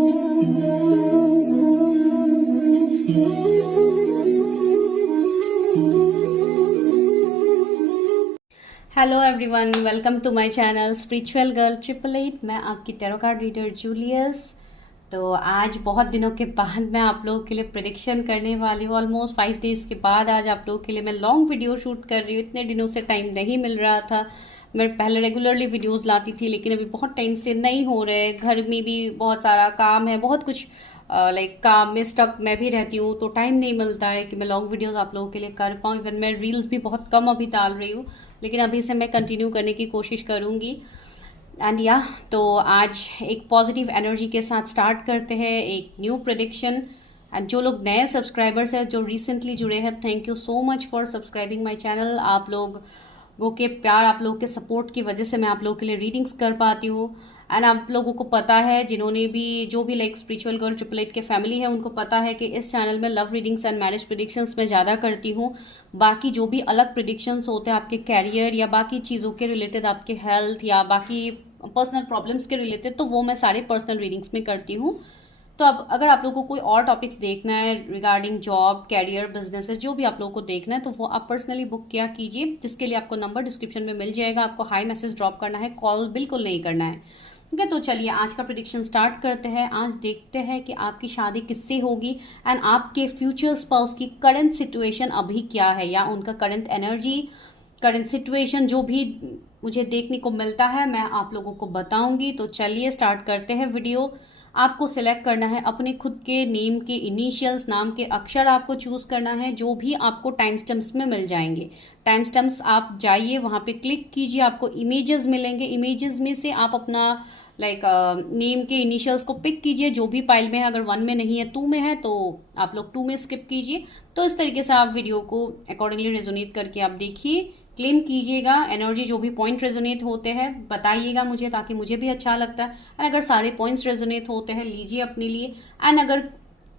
Hello everyone, welcome to my channel spiritual girl 888। मैं आपकी tarot card reader Julius. तो आज बहुत दिनों के बाद मैं आप लोगों के लिए प्रेडिक्शन करने वाली हूँ। ऑलमोस्ट 5 डेज के बाद आज आप लोगों के लिए मैं लॉन्ग वीडियो शूट कर रही हूँ। इतने दिनों से टाइम नहीं मिल रहा था। मैं पहले रेगुलरली वीडियोस लाती थी, लेकिन अभी बहुत टाइम से नहीं हो रहे। घर में भी बहुत सारा काम है, बहुत कुछ काम में स्टक मैं भी रहती हूँ, तो टाइम नहीं मिलता है कि मैं लॉन्ग वीडियोस आप लोगों के लिए कर पाऊँ। इवन मैं रील्स भी बहुत कम अभी डाल रही हूँ, लेकिन अभी से मैं कंटिन्यू करने की कोशिश करूँगी। एंड तो आज एक पॉजिटिव एनर्जी के साथ स्टार्ट करते हैं एक न्यू प्रेडिक्शन। एंड जो लोग नए सब्सक्राइबर्स हैं, जो रिसेंटली जुड़े हैं, thank you so much for subscribing my channel. आप लोग वो के प्यार, आप लोगों के सपोर्ट की वजह से मैं आप लोगों के लिए रीडिंग्स कर पाती हूँ। एंड आप लोगों को पता है, जिन्होंने भी जो भी लाइक स्पिरिचुअल गर्ल 888 के फैमिली है, उनको पता है कि इस चैनल में love readings and marriage predictions मैं ज़्यादा करती हूँ। बाकी जो भी अलग प्रिडिक्शंस होते हैं आपके कैरियर या बाकी चीज़ों के रिलेटेड, आपके हेल्थ या बाकी पर्सनल प्रॉब्लम्स के रिलेटेड, तो वो मैं सारे पर्सनल रीडिंग्स में करती हूँ। तो अब अगर आप लोगों को कोई और टॉपिक्स देखना है रिगार्डिंग जॉब, कैरियर, बिजनेसेस, जो भी आप लोगों को देखना है, तो वो आप पर्सनली बुक किया कीजिए, जिसके लिए आपको नंबर डिस्क्रिप्शन में मिल जाएगा। आपको हाई मैसेज ड्रॉप करना है, कॉल बिल्कुल नहीं करना है। ठीक है, तो चलिए आज का प्रेडिक्शन स्टार्ट करते हैं। आज देखते हैं कि आपकी शादी किससे होगी एंड आपके फ्यूचर स्पाउस की करंट सिचुएशन अभी क्या है, या उनका करंट एनर्जी, करंट सिचुएशन जो भी मुझे देखने को मिलता है मैं आप लोगों को बताऊंगी। तो चलिए स्टार्ट करते हैं वीडियो। आपको सिलेक्ट करना है अपने खुद के नेम के इनिशियल्स, नाम के अक्षर आपको चूज करना है, जो भी आपको टाइम स्टम्प्स में मिल जाएंगे। टाइम स्टम्प्स आप जाइए, वहां पे क्लिक कीजिए, आपको इमेजेस मिलेंगे। इमेजेस में से आप अपना नेम के इनिशियल्स को पिक कीजिए, जो भी फाइल में है। अगर 1 में नहीं है, 2 में है, तो आप लोग 2 में स्किप कीजिए। तो इस तरीके से आप वीडियो को अकॉर्डिंगली रेजोनेट करके आप देखिए, क्लेम कीजिएगा। एनर्जी जो भी पॉइंट रेजोनेट होते हैं बताइएगा मुझे, ताकि मुझे भी अच्छा लगता है। एंड अगर सारे पॉइंट्स रेजोनेट होते हैं, लीजिए अपने लिए। एंड अगर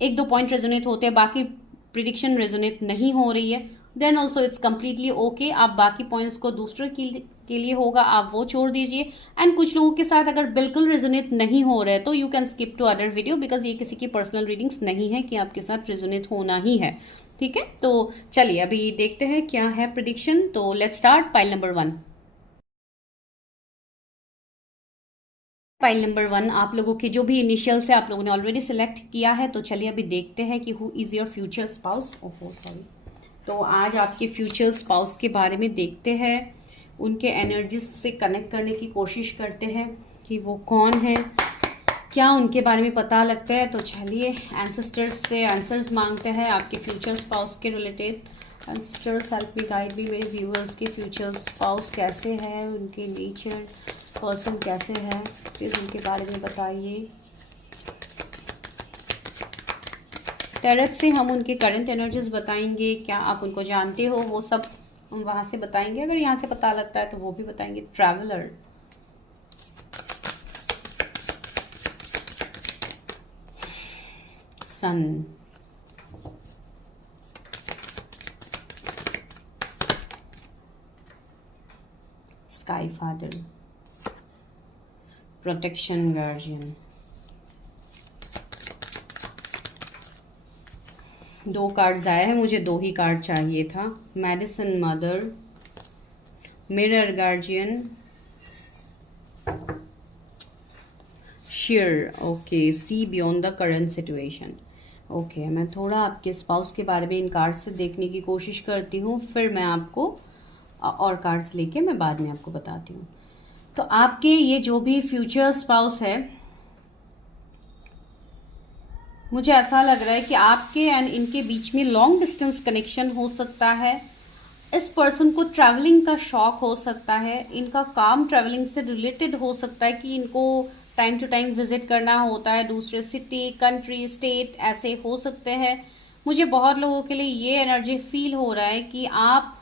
1-2 पॉइंट रेजोनेट होते हैं, बाकी प्रिडिक्शन रेजोनेट नहीं हो रही है, then also it's completely okay. आप बाकी पॉइंट्स को दूसरे के लिए होगा, आप वो छोड़ दीजिए। एंड कुछ लोगों के साथ अगर बिल्कुल रेजोनेट नहीं हो रहा है, तो you can skip to other video, because ये किसी की पर्सनल रीडिंग्स नहीं है कि आपके साथ रेजोनेट होना ही है। ठीक है, तो चलिए अभी देखते हैं क्या है प्रिडिक्शन। तो let's start pile number 1। File number 1 आप लोगों के जो भी इनिशियल से आप लोगों ने ऑलरेडी सिलेक्ट किया है। तो चलिए अभी देखते हैं कि who is your future spouse. ओहो सॉरी। तो आज आपके फ्यूचर स्पाउस के बारे में देखते हैं, उनके एनर्जीज से कनेक्ट करने की कोशिश करते हैं कि वो कौन है, क्या उनके बारे में पता लगता है। तो चलिए एंसेस्टर्स से आंसर्स मांगते हैं आपके फ्यूचर स्पाउस के related. Ancestors help me guide भी मेरे व्यूअर्स के फ्यूचर स्पाउस कैसे हैं, उनके नेचर, पर्सन कैसे है, प्लीज उनके बारे में बताइए। टैरेट से हम उनके करंट एनर्जीज बताएंगे, क्या आप उनको जानते हो, वो सब हम वहां से बताएंगे। अगर यहाँ से पता लगता है तो वो भी बताएंगे। Traveller, sun, sky father, protection guardian. 2 cards आए हैं, मुझे 2 ही कार्ड चाहिए था। Medicine mother, mirror guardian, share. Okay, see beyond the current situation. Okay, मैं थोड़ा आपके स्पाउस के बारे में इन कार्ड्स से देखने की कोशिश करती हूँ, फिर मैं आपको और कार्ड्स लेके मैं बाद में आपको बताती हूँ। तो आपके ये जो भी फ्यूचर स्पाउस है, मुझे ऐसा लग रहा है कि आपके एंड इनके बीच में लॉन्ग डिस्टेंस कनेक्शन हो सकता है। इस पर्सन को ट्रैवलिंग का शौक हो सकता है, इनका काम ट्रैवलिंग से रिलेटेड हो सकता है कि इनको टाइम टू टाइम विजिट करना होता है, दूसरे सिटी, कंट्री, स्टेट ऐसे हो सकते हैं। मुझे बहुत लोगों के लिए ये एनर्जी फील हो रहा है कि आप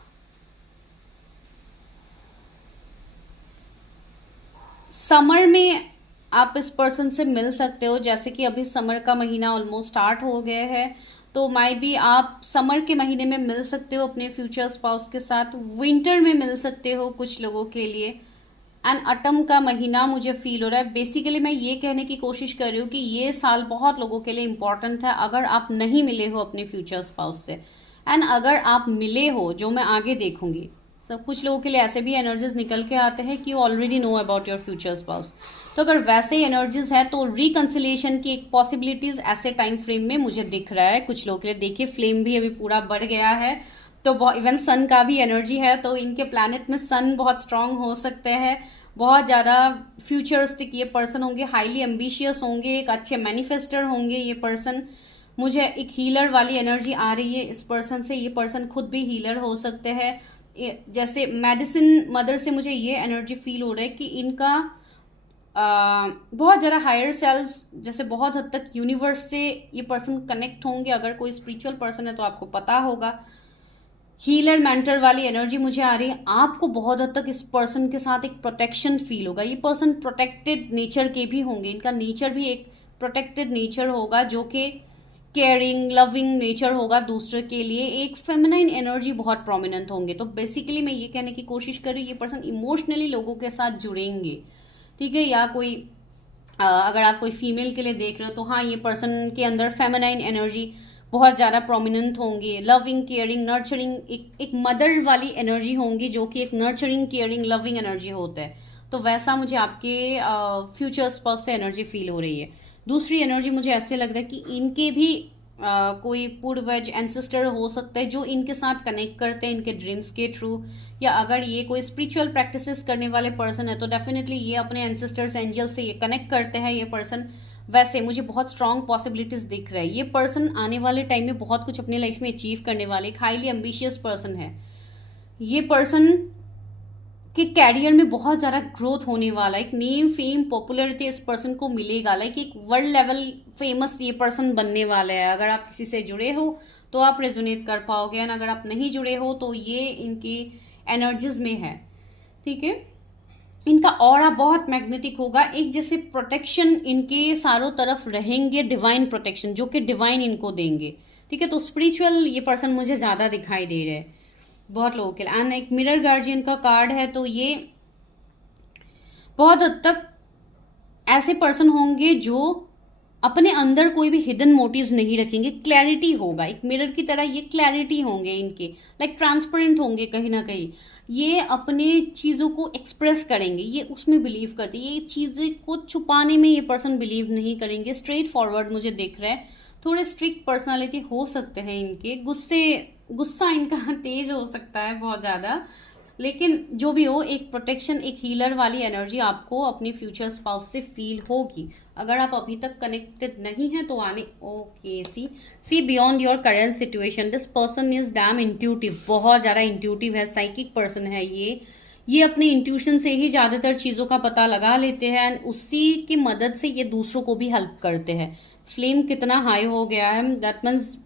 समर में आप इस पर्सन से मिल सकते हो। जैसे कि अभी समर का महीना ऑलमोस्ट स्टार्ट हो गया है, तो माई बी आप समर के महीने में मिल सकते हो अपने फ्यूचर स्पाउस के साथ। विंटर में मिल सकते हो कुछ लोगों के लिए। एंड अटम का महीना मुझे फील हो रहा है। बेसिकली मैं ये कहने की कोशिश कर रही हूँ कि ये साल बहुत लोगों के लिए इंपॉर्टेंट है। अगर आप नहीं मिले हो अपने फ्यूचर स्पाउस से, एंड अगर आप मिले हो, जो मैं आगे देखूंगी, सब कुछ लोगों के लिए ऐसे भी एनर्जीज निकल के आते हैं कि you already know about your future spouse. तो अगर वैसे ही एनर्जीज है तो रिकंसिलिएशन की एक पॉसिबिलिटीज ऐसे टाइम फ्रेम में मुझे दिख रहा है कुछ लोगों के लिए। देखिए फ्लेम भी अभी पूरा बढ़ गया है, तो इवन सन का भी एनर्जी है, तो इनके प्लैनेट में सन बहुत स्ट्रांग हो सकते हैं, बहुत ज्यादा फ्यूचरिस्टिक ये पर्सन होंगे, हाईली एम्बिशियस होंगे, एक अच्छे मैनिफेस्टर होंगे ये पर्सन। मुझे एक हीलर वाली एनर्जी आ रही है इस पर्सन से। ये पर्सन खुद भी हीलर हो सकते हैं, जैसे मेडिसिन मदर से मुझे ये एनर्जी फील हो रहा है कि इनका बहुत ज़्यादा हायर सेल्फ, जैसे बहुत हद तक यूनिवर्स से ये पर्सन कनेक्ट होंगे। अगर कोई स्पिरिचुअल पर्सन है तो आपको पता होगा। हीलर मेंटर वाली एनर्जी मुझे आ रही है। आपको बहुत हद तक इस पर्सन के साथ एक प्रोटेक्शन फील होगा। ये पर्सन प्रोटेक्टेड नेचर के भी होंगे, इनका नेचर भी एक प्रोटेक्टेड नेचर होगा, जो कि केयरिंग लविंग नेचर होगा दूसरे के लिए। एक फेमिनाइन एनर्जी बहुत प्रोमिनेंट होंगे। तो बेसिकली मैं ये कहने की कोशिश कर रही हूँ, ये पर्सन इमोशनली लोगों के साथ जुड़ेंगे, ठीक है। या कोई अगर आप कोई फीमेल के लिए देख रहे हो तो हाँ, ये पर्सन के अंदर फेमिनाइन एनर्जी बहुत ज़्यादा प्रोमिनेंट होंगे। लविंग केयरिंग नर्चरिंग, एक मदर वाली एनर्जी होंगी, जो कि एक नर्चरिंग केयरिंग लविंग एनर्जी होता है। तो वैसा मुझे आपके फ्यूचर स्पाउस से एनर्जी फील हो रही है। दूसरी एनर्जी मुझे ऐसे लग रहा है कि इनके भी कोई पूर्वज एंसेस्टर हो सकता है जो इनके साथ कनेक्ट करते हैं इनके ड्रीम्स के थ्रू। या अगर ये कोई स्पिरिचुअल प्रैक्टिसेस करने वाले पर्सन है तो डेफिनेटली ये अपने एंसेस्टर्स एंजल से ये कनेक्ट करते हैं ये पर्सन। वैसे मुझे बहुत स्ट्रांग पॉसिबिलिटीज दिख रहा है। ये पर्सन आने वाले टाइम में बहुत कुछ अपने लाइफ में अचीव करने वाले एक हाईली एम्बिशियस पर्सन है। ये पर्सन के कैरियर में बहुत ज़्यादा ग्रोथ होने वाला है। एक नेम फेम पॉपुलरिटी इस पर्सन को मिलेगा, लाइक एक वर्ल्ड लेवल फेमस ये पर्सन बनने वाला है। अगर आप किसी से जुड़े हो तो आप रेजोनेट कर पाओगे, एंड अगर आप नहीं जुड़े हो तो ये इनकी एनर्जीज में है, ठीक है। इनका ऑरा बहुत मैग्नेटिक होगा, एक जैसे प्रोटेक्शन इनके चारों तरफ रहेंगे, डिवाइन प्रोटेक्शन जो कि डिवाइन इनको देंगे, ठीक है। तो स्पिरिचुअल ये पर्सन मुझे ज़्यादा दिखाई दे रहे हैं बहुत लोगों के लिए। एंड एक मिरर गार्जियन का कार्ड है, तो ये बहुत हद तक ऐसे पर्सन होंगे जो अपने अंदर कोई भी हिडन मोटिव्स नहीं रखेंगे। क्लैरिटी होगा, एक मिरर की तरह ये क्लैरिटी होंगे इनके, लाइक ट्रांसपेरेंट होंगे कहीं ना कहीं। ये अपने चीज़ों को एक्सप्रेस करेंगे, ये उसमें बिलीव करते हैं। ये चीज़ें को छुपाने में ये पर्सन बिलीव नहीं करेंगे। स्ट्रेट फॉरवर्ड मुझे दिख रहा है। थोड़े स्ट्रिक्ट पर्सनालिटी हो सकते हैं इनके, गुस्सा इनका तेज हो सकता है बहुत ज़्यादा। लेकिन जो भी हो, एक प्रोटेक्शन, एक हीलर वाली एनर्जी आपको अपनी फ्यूचर स्पाउस से फील होगी। अगर आप अभी तक कनेक्टेड नहीं है तो आने okay. See beyond your current situation, this person is damn intuitive, बहुत ज़्यादा इंट्यूटिव है, साइकिक पर्सन है ये अपने इंट्यूशन से ही ज़्यादातर चीज़ों का पता लगा लेते हैं, एंड उसी की मदद से ये दूसरों को भी हेल्प करते हैं। फ्लेम कितना हाई हो गया है, दैट मीन्स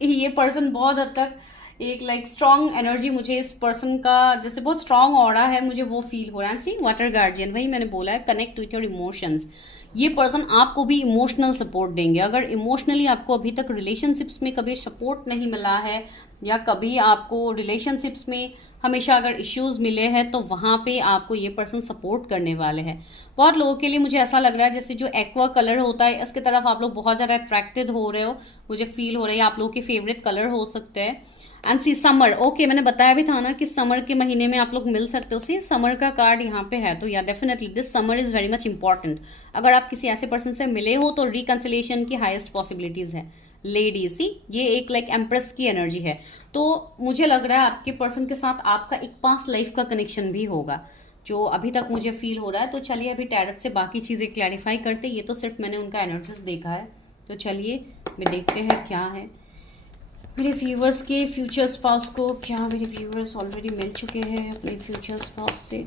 ये पर्सन बहुत हद तक एक लाइक स्ट्रांग एनर्जी, मुझे इस पर्सन का जैसे बहुत स्ट्रांग ऑरा है, मुझे वो फील हो रहा है। सी वाटर गार्जियन, वही मैंने बोला है, कनेक्ट विथ योर इमोशंस। ये पर्सन आपको भी इमोशनल सपोर्ट देंगे। अगर इमोशनली आपको अभी तक रिलेशनशिप्स में कभी सपोर्ट नहीं मिला है, या कभी आपको रिलेशनशिप्स में हमेशा अगर इश्यूज मिले हैं, तो वहां पे आपको ये पर्सन सपोर्ट करने वाले हैं। बहुत लोगों के लिए मुझे ऐसा लग रहा है जैसे जो एक्वा कलर होता है, इसके तरफ आप लोग बहुत ज़्यादा अट्रैक्टेड हो रहे हो, मुझे फील हो रही है। आप लोगों के फेवरेट कलर हो सकते हैं। एंड सी समर, ओके, मैंने बताया भी था ना कि समर के महीने में आप लोग मिल सकते हो। सी समर का कार्ड यहाँ पे है, तो या definitely this summer is very much important. अगर आप किसी ऐसे पर्सन से मिले हो तो रिकंसिलेशन की हाईएस्ट पॉसिबिलिटीज है। लेडी, सी ये एक लाइक एम्प्रेस की एनर्जी है। तो मुझे लग रहा है आपके पर्सन के साथ आपका एक पास्ट लाइफ का कनेक्शन भी होगा, जो अभी तक मुझे फील हो रहा है। तो चलिए अभी टैरट से बाकी चीज़ें क्लैरिफाई करते। ये तो सिर्फ मैंने उनका एनर्जीज देखा है, तो चलिए मैं देखते हैं क्या है मेरे व्यूवर्स के फ्यूचर स्पाउस को। क्या मेरे व्यूवर्स ऑलरेडी मिल चुके हैं अपने फ्यूचर स्पाउस से?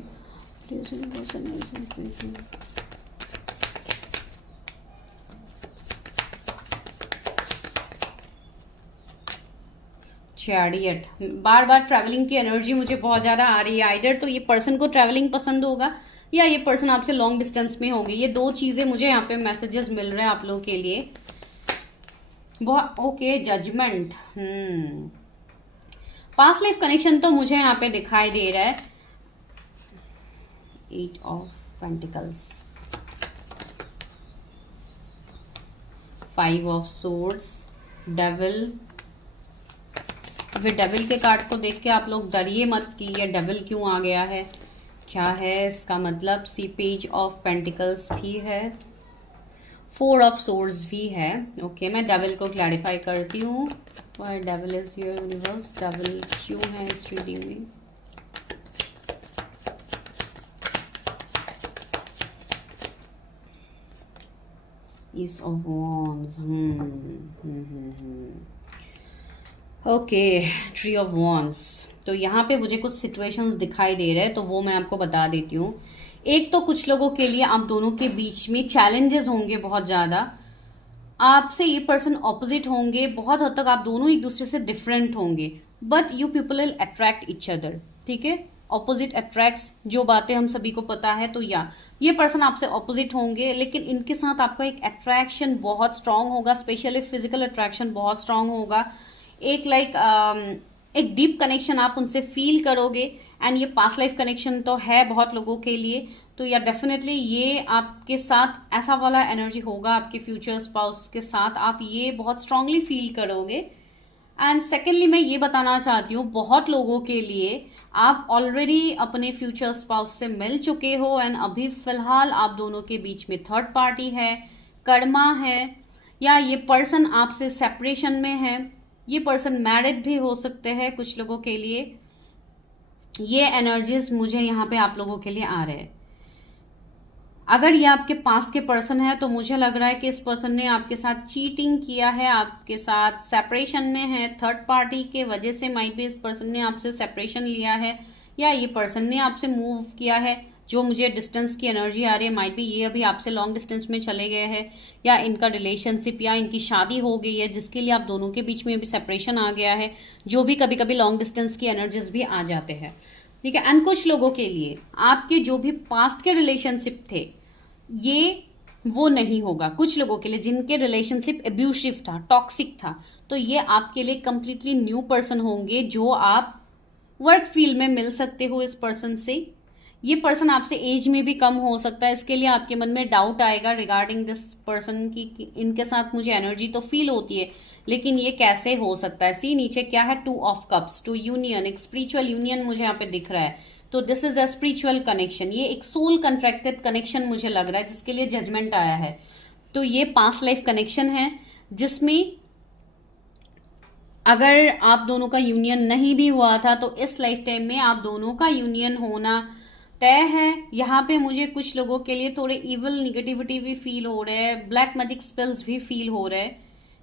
चैरियट, बार बार ट्रैवलिंग की एनर्जी मुझे बहुत ज़्यादा आ रही है। आइडर तो ये पर्सन को ट्रैवलिंग पसंद होगा, या ये पर्सन आपसे लॉन्ग डिस्टेंस में होगी। ये दो चीज़ें मुझे यहाँ पे मैसेजेस मिल रहे हैं आप लोगों के लिए। बहुत okay, judgement, past life connection तो मुझे यहाँ पे दिखाई दे रहा है। 8 of pentacles, 5 of swords, devil. फिर डेविल के कार्ड को देख के आप लोग डरिए मत कि ये डेविल क्यों आ गया है, क्या है इसका मतलब। सी पेज ऑफ पेंटिकल्स भी है, 4 ऑफ सोर्ड्स भी है। ओके, मैं डेविल को क्लैरिफाई करती हूँ। Why devil is your universe, devil क्यों है इस रीडिंग में। Ace of wands, okay, tree of wands. तो यहाँ पे मुझे कुछ सिचुएशंस दिखाई दे रहे हैं, तो वो मैं आपको बता देती हूँ। एक तो कुछ लोगों के लिए आप दोनों के बीच में चैलेंजेस होंगे बहुत ज़्यादा, आपसे ये पर्सन ऑपोजिट होंगे, बहुत हद तक आप दोनों एक दूसरे से डिफरेंट होंगे, but you people will attract each other. ठीक है, ऑपोजिट अट्रैक्ट्स, जो बातें हम सभी को पता है। तो ये पर्सन आपसे ऑपोजिट होंगे, लेकिन इनके साथ आपका एक अट्रैक्शन बहुत स्ट्रांग होगा, स्पेशली फिजिकल अट्रैक्शन बहुत स्ट्रांग होगा। एक एक डीप कनेक्शन आप उनसे फील करोगे, एंड ये पास्ट लाइफ कनेक्शन तो है बहुत लोगों के लिए। तो या डेफिनेटली ये आपके साथ ऐसा वाला एनर्जी होगा, आपके फ्यूचर स्पाउस के साथ आप ये बहुत स्ट्रांगली फील करोगे। एंड सेकेंडली मैं ये बताना चाहती हूँ, बहुत लोगों के लिए आप ऑलरेडी अपने फ्यूचर स्पाउस से मिल चुके हो, एंड अभी फिलहाल आप दोनों के बीच में थर्ड पार्टी है, कर्मा है, या ये पर्सन आपसे सेपरेशन में है। ये पर्सन मैरिड भी हो सकते हैं कुछ लोगों के लिए। ये एनर्जीज मुझे यहाँ पे आप लोगों के लिए आ रहे हैं। अगर ये आपके पास के पर्सन है तो मुझे लग रहा है कि इस पर्सन ने आपके साथ चीटिंग किया है, आपके साथ सेपरेशन में है, थर्ड पार्टी के वजह से माइट भी इस पर्सन ने आपसे सेपरेशन लिया है, या ये पर्सन ने आपसे मूव किया है। जो मुझे डिस्टेंस की एनर्जी आ रही है, माइट भी ये अभी आपसे लॉन्ग डिस्टेंस में चले गए हैं, या इनका रिलेशनशिप या इनकी शादी हो गई है, जिसके लिए आप दोनों के बीच में भी सेपरेशन आ गया है। जो भी कभी कभी लॉन्ग डिस्टेंस की एनर्जीज भी आ जाते हैं। ठीक है, एंड कुछ लोगों के लिए आपके जो भी पास्ट के रिलेशनशिप थे ये वो नहीं होगा। कुछ लोगों के लिए जिनके रिलेशनशिप एब्यूसिव था, टॉक्सिक था, तो ये आपके लिए कंप्लीटली न्यू पर्सन होंगे, जो आप वर्क फील्ड में मिल सकते हो इस पर्सन से। ये पर्सन आपसे एज में भी कम हो सकता है, इसके लिए आपके मन में डाउट आएगा रिगार्डिंग दिस पर्सन की इनके साथ मुझे एनर्जी तो फील होती है, लेकिन ये कैसे हो सकता है। सी नीचे क्या है, 2 ऑफ कप्स, 2 यूनियन, एक स्पिरिचुअल यूनियन मुझे यहाँ पे दिख रहा है। तो this is a spiritual connection, ये एक सोल कंट्रैक्टेड कनेक्शन मुझे लग रहा है, जिसके लिए जजमेंट आया है। तो ये पास्ट लाइफ कनेक्शन है, जिसमें अगर आप दोनों का यूनियन नहीं भी हुआ था तो इस लाइफ टाइम में आप दोनों का यूनियन होना तय है। यहाँ पे मुझे कुछ लोगों के लिए थोड़े इवल निगेटिविटी भी फील हो रहे हैं, ब्लैक मैजिक स्पेल्स भी फील हो रहे हैं।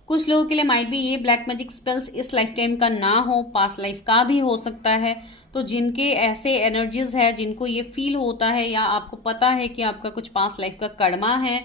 कुछ लोगों के लिए माइट भी ये ब्लैक मैजिक स्पेल्स इस लाइफ टाइम का ना हो, पास्ट लाइफ का भी हो सकता है। तो जिनके ऐसे एनर्जीज है, जिनको ये फील होता है, या आपको पता है कि आपका कुछ पास्ट लाइफ का कर्मा है,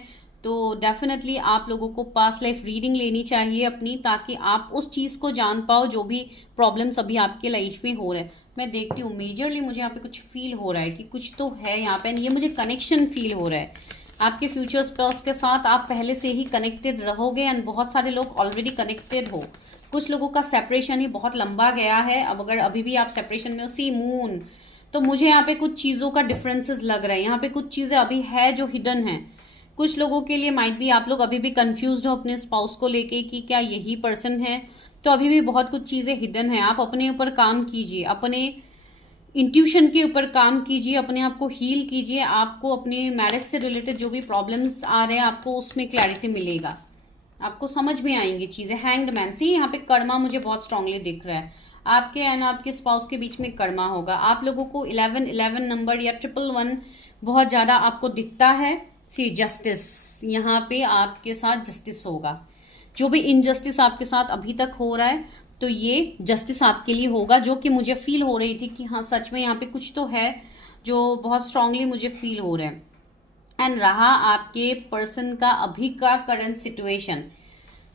तो डेफिनेटली आप लोगों को पास्ट लाइफ रीडिंग लेनी चाहिए अपनी, ताकि आप उस चीज़ को जान पाओ जो भी प्रॉब्लम्स अभी आपके लाइफ में हो रहे हैं। मैं देखती हूँ मेजरली मुझे यहाँ पे कुछ फील हो रहा है कि कुछ तो है यहाँ पे, ये मुझे कनेक्शन फील हो रहा है आपके फ्यूचर स्पाउस के साथ। आप पहले से ही कनेक्टेड रहोगे, एंड बहुत सारे लोग ऑलरेडी कनेक्टेड हो। कुछ लोगों का सेपरेशन ही बहुत लंबा गया है, अब अगर अभी भी आप सेपरेशन में हो, सी मून, तो मुझे यहाँ पे कुछ चीज़ों का डिफरेंसेस लग रहा है। यहाँ पे कुछ चीज़ें अभी है जो हिडन है। कुछ लोगों के लिए माइट भी आप लोग अभी भी कंफ्यूज्ड हो अपने स्पाउस को लेके कि क्या यही पर्सन है, तो अभी भी बहुत कुछ चीज़ें हिडन है। आप अपने ऊपर काम कीजिए, अपने इंट्यूशन के ऊपर काम कीजिए, अपने आप को हील कीजिए। आपको अपने मैरिज से रिलेटेड जो भी प्रॉब्लम्स आ रहे हैं, आपको उसमें क्लैरिटी मिलेगा, आपको समझ में आएंगी चीज़ें। हैंग्ड मैन, सी यहाँ पे कर्मा मुझे बहुत स्ट्रांगली दिख रहा है। आपके एंड आपके स्पाउस के बीच में कर्मा होगा। आप लोगों को 11 नंबर या 111 बहुत ज़्यादा आपको दिखता है। सी जस्टिस, यहाँ पे आपके साथ जस्टिस होगा। जो भी इनजस्टिस आपके साथ अभी तक हो रहा है, तो ये जस्टिस आपके लिए होगा, जो कि मुझे फील हो रही थी कि हाँ सच में यहाँ पे कुछ तो है जो बहुत स्ट्रांगली मुझे फील हो रहा है। एंड रहा आपके पर्सन का अभी का करंट सिचुएशन,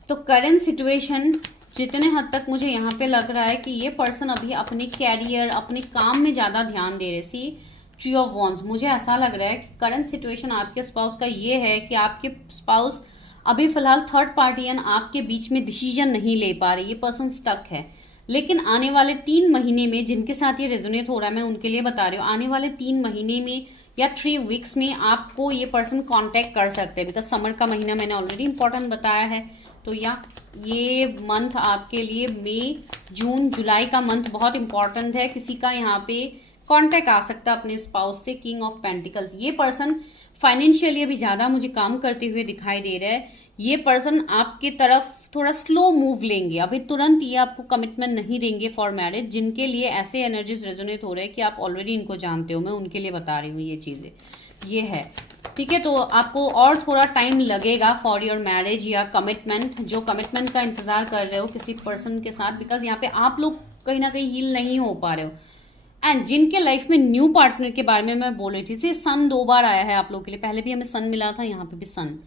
तो करंट सिचुएशन जितने हद तक मुझे यहाँ पे लग रहा है कि ये पर्सन अभी अपने कैरियर, अपने काम में ज़्यादा ध्यान दे रहे। सी ट्री ऑफ वॉन्ड्स, मुझे ऐसा लग रहा है कि करंट सिचुएशन आपके स्पाउस का ये है कि आपके स्पाउस अभी फिलहाल थर्ड पार्टी एंड आपके बीच में डिसीजन नहीं ले पा रही, ये पर्सन स्टक है। लेकिन आने वाले 3 महीने में जिनके साथ ये रेजोनेट हो रहा है, मैं उनके लिए बता रही हूँ, आने वाले 3 महीने में या 3 वीक्स में आपको ये पर्सन कांटेक्ट कर सकते हैं, बिकॉज समर का महीना मैंने ऑलरेडी इंपॉर्टेंट बताया है। तो या ये मंथ आपके लिए मई जून जुलाई का मंथ बहुत इंपॉर्टेंट है। किसी का यहाँ पे कांटेक्ट आ सकता है अपने स्पाउस से। किंग ऑफ पेंटिकल्स, ये पर्सन फाइनेंशियली अभी ज्यादा मुझे काम करते हुए दिखाई दे रहा है। ये पर्सन आपके तरफ थोड़ा स्लो मूव लेंगे, अभी तुरंत ये आपको कमिटमेंट नहीं देंगे फॉर मैरिज। जिनके लिए ऐसे एनर्जीज रेजोनेट हो रहे हैं कि आप ऑलरेडी इनको जानते हो, मैं उनके लिए बता रही हूँ ये चीजें, ये है ठीक है। तो आपको और थोड़ा टाइम लगेगा फॉर योर मैरिज या कमिटमेंट, जो कमिटमेंट का इंतजार कर रहे हो किसी पर्सन के साथ, बिकॉज यहाँ पे आप लोग कहीं ना कहीं हील नहीं हो पा रहे हो। एंड जिनके लाइफ में न्यू पार्टनर के बारे में मैं बोल रही थी, सन 2 बार आया है आप लोग के लिए, पहले भी हमें सन मिला था, यहाँ पे भी सन।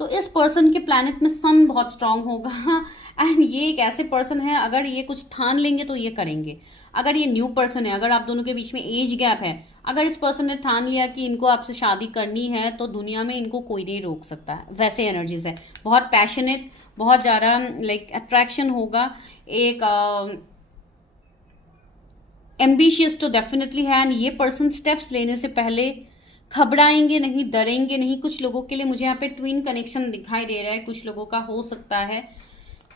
तो इस पर्सन के प्लैनेट में सन बहुत स्ट्रांग होगा। एंड ये एक ऐसे पर्सन है, अगर ये कुछ ठान लेंगे तो ये करेंगे। अगर ये न्यू पर्सन है, अगर आप दोनों के बीच में एज गैप है, अगर इस पर्सन ने ठान लिया कि इनको आपसे शादी करनी है, तो दुनिया में इनको कोई नहीं रोक सकता है। वैसे एनर्जीज है, बहुत पैशनेट, बहुत ज्यादा लाइक अट्रैक्शन होगा, एक एम्बिशियस तो डेफिनेटली है। एंड ये पर्सन स्टेप्स लेने से पहले घबराएंगे नहीं, डरेंगे नहीं। कुछ लोगों के लिए मुझे यहाँ पे ट्विन कनेक्शन दिखाई दे रहा है। कुछ लोगों का हो सकता है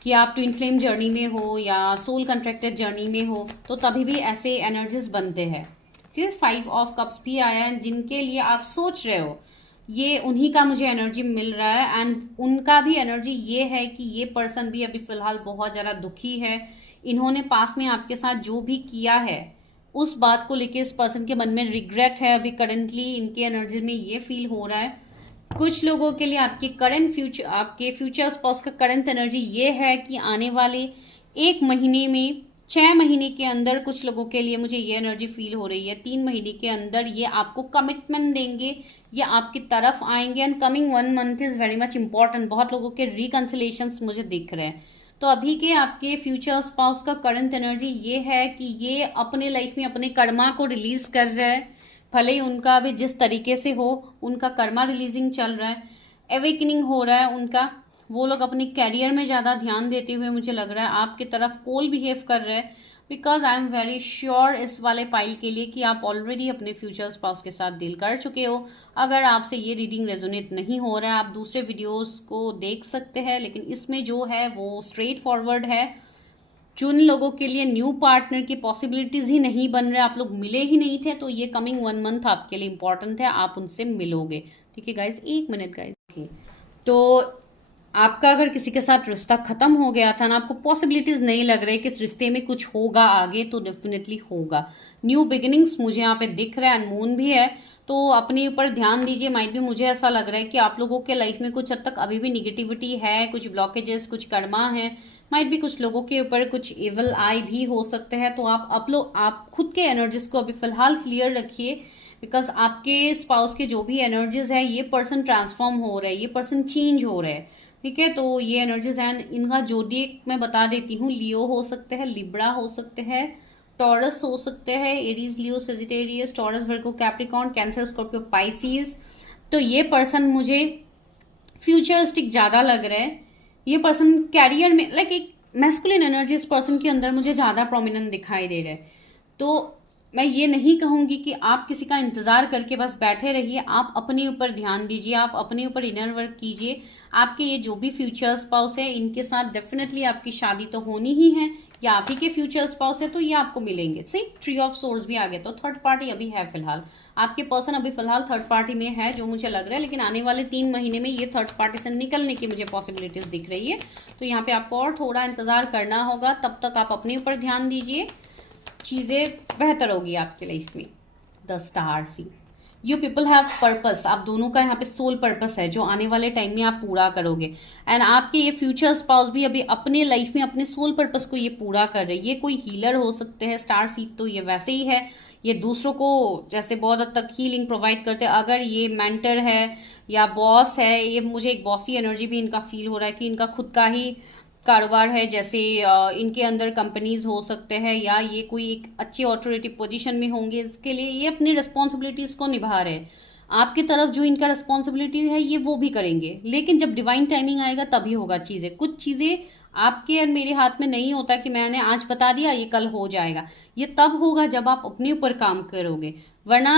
कि आप ट्विन फ्लेम जर्नी में हो या सोल कंट्रैक्टेड जर्नी में हो, तो तभी भी ऐसे एनर्जीज बनते हैं। सिर्फ 5 ऑफ कप्स भी आया है। जिनके लिए आप सोच रहे हो, ये उन्हीं का मुझे एनर्जी मिल रहा है। एंड उनका भी एनर्जी ये है कि ये पर्सन भी अभी फिलहाल बहुत ज्यादा दुखी है। इन्होंने पास में आपके साथ जो भी किया है, उस बात को लेके इस पर्सन के मन में रिग्रेट है। अभी करंटली इनकी एनर्जी में ये फील हो रहा है। कुछ लोगों के लिए आपके फ्यूचर स्पाउस का करंट एनर्जी ये है कि आने वाले 1 महीने में, 6 महीने के अंदर कुछ लोगों के लिए मुझे ये एनर्जी फील हो रही है, 3 महीने के अंदर ये आपको कमिटमेंट देंगे, ये आपकी तरफ आएंगे। And coming 1 month is very much important. बहुत लोगों के रिकंसिलेशन मुझे दिख रहे हैं। तो अभी के आपके फ्यूचर स्पाउस का करंट एनर्जी ये है कि ये अपने लाइफ में अपने कर्मा को रिलीज कर रहा है। भले ही उनका अभी जिस तरीके से हो, उनका कर्मा रिलीजिंग चल रहा है, एवेकनिंग हो रहा है उनका। वो लोग अपने कैरियर में ज्यादा ध्यान देते हुए मुझे लग रहा है आपकी तरफ कोल बिहेव कर रहे हैं। Because I am very sure इस वाले पाइल के लिए कि आप ऑलरेडी अपने फ्यूचर स्पाउस के साथ डील कर चुके हो। अगर आपसे ये रीडिंग रेजोनेट नहीं हो रहा है, आप दूसरे वीडियोस को देख सकते हैं, लेकिन इसमें जो है वो स्ट्रेट फॉरवर्ड है। जिन लोगों के लिए न्यू पार्टनर की पॉसिबिलिटीज ही नहीं बन रहे, आप लोग मिले ही नहीं थे, तो ये कमिंग 1 मंथ आपके लिए इंपॉर्टेंट है, आप उनसे मिलोगे। ठीक है गाइज, 1 मिनट गाइज। तो आपका अगर किसी के साथ रिश्ता खत्म हो गया था ना, आपको पॉसिबिलिटीज नहीं लग रही कि इस रिश्ते में कुछ होगा आगे, तो डेफिनेटली होगा। न्यू बिगिनिंग्स मुझे यहाँ पे दिख रहा है। मून भी है, तो अपने ऊपर ध्यान दीजिए। माइट भी मुझे ऐसा लग रहा है कि आप लोगों के लाइफ में कुछ हद तक अभी भी निगेटिविटी है, कुछ ब्लॉकेजेस, कुछ कर्मा है। माइट भी कुछ लोगों के ऊपर कुछ इवल आई भी हो सकते हैं। तो आप खुद के एनर्जीज को अभी फिलहाल क्लियर रखिए। बिकॉज आपके स्पाउस के जो भी एनर्जीज है, ये पर्सन ट्रांसफॉर्म हो रहा है, ये पर्सन चेंज हो रहा है। ठीक है, तो ये एनर्जीज एंड इनका जोडिएक मैं बता देती हूँ। लियो हो सकते हैं, लिब्रा हो सकते हैं, टॉरस हो सकते हैं, एरीज, लियो, सेजिटेरियस, टॉरस, वर्गो, कैप्रिकॉर्न, कैंसर, स्कॉर्पियो, पाइसिस। तो ये पर्सन मुझे फ्यूचरिस्टिक ज्यादा लग रहा है। ये पर्सन कैरियर में लाइक एक मैस्कुलिन एनर्जी इस पर्सन के अंदर मुझे ज्यादा प्रोमिनेंट दिखाई दे रहा है। तो मैं ये नहीं कहूंगी कि आप किसी का इंतजार करके बस बैठे रहिए। आप अपने ऊपर ध्यान दीजिए, आप अपने ऊपर इनर वर्क कीजिए। आपके ये जो भी फ्यूचर स्पाउस है, इनके साथ डेफिनेटली आपकी शादी तो होनी ही है, या आप ही के फ्यूचर स्पाउस है तो ये आपको मिलेंगे। सी ट्री ऑफ सोर्स भी आ गया, तो थर्ड पार्टी अभी है फिलहाल। आपके पर्सन अभी फिलहाल थर्ड पार्टी में है, जो मुझे लग रहा है। लेकिन आने वाले 3 महीने में ये थर्ड पार्टी से निकलने की मुझे पॉसिबिलिटीज दिख रही है। तो यहाँ पे आपको और थोड़ा इंतजार करना होगा। तब तक आप अपने ऊपर ध्यान दीजिए, चीजें बेहतर होगी आपके लाइफ में। The star see, you people have purpose. आप दोनों का यहाँ पे सोल पर्पस है, जो आने वाले टाइम में आप पूरा करोगे। एंड आपके ये फ्यूचर स्पाउस भी अभी अपने लाइफ में अपने सोल पर्पस को ये पूरा कर रहे हैं। ये कोई हीलर हो सकते हैं, स्टार सीड तो ये वैसे ही है। ये दूसरों को जैसे बहुत हद तक हीलिंग प्रोवाइड करते हैं। अगर ये मेंटर है या बॉस है, ये मुझे एक बॉसी एनर्जी भी इनका फील हो रहा है कि इनका खुद का ही कारोबार है। जैसे इनके अंदर कंपनीज हो सकते हैं, या ये कोई एक अच्छी ऑथोरिटी पोजीशन में होंगे। इसके लिए ये अपनी रिस्पॉन्सिबिलिटीज को निभा रहे हैं। आपकी तरफ जो इनका रिस्पॉन्सिबिलिटी है, ये वो भी करेंगे। लेकिन जब डिवाइन टाइमिंग आएगा तभी होगा चीजें। कुछ चीजें आपके और मेरे हाथ में नहीं होता कि मैंने आज बता दिया ये कल हो जाएगा। ये तब होगा जब आप अपने ऊपर काम करोगे। वरना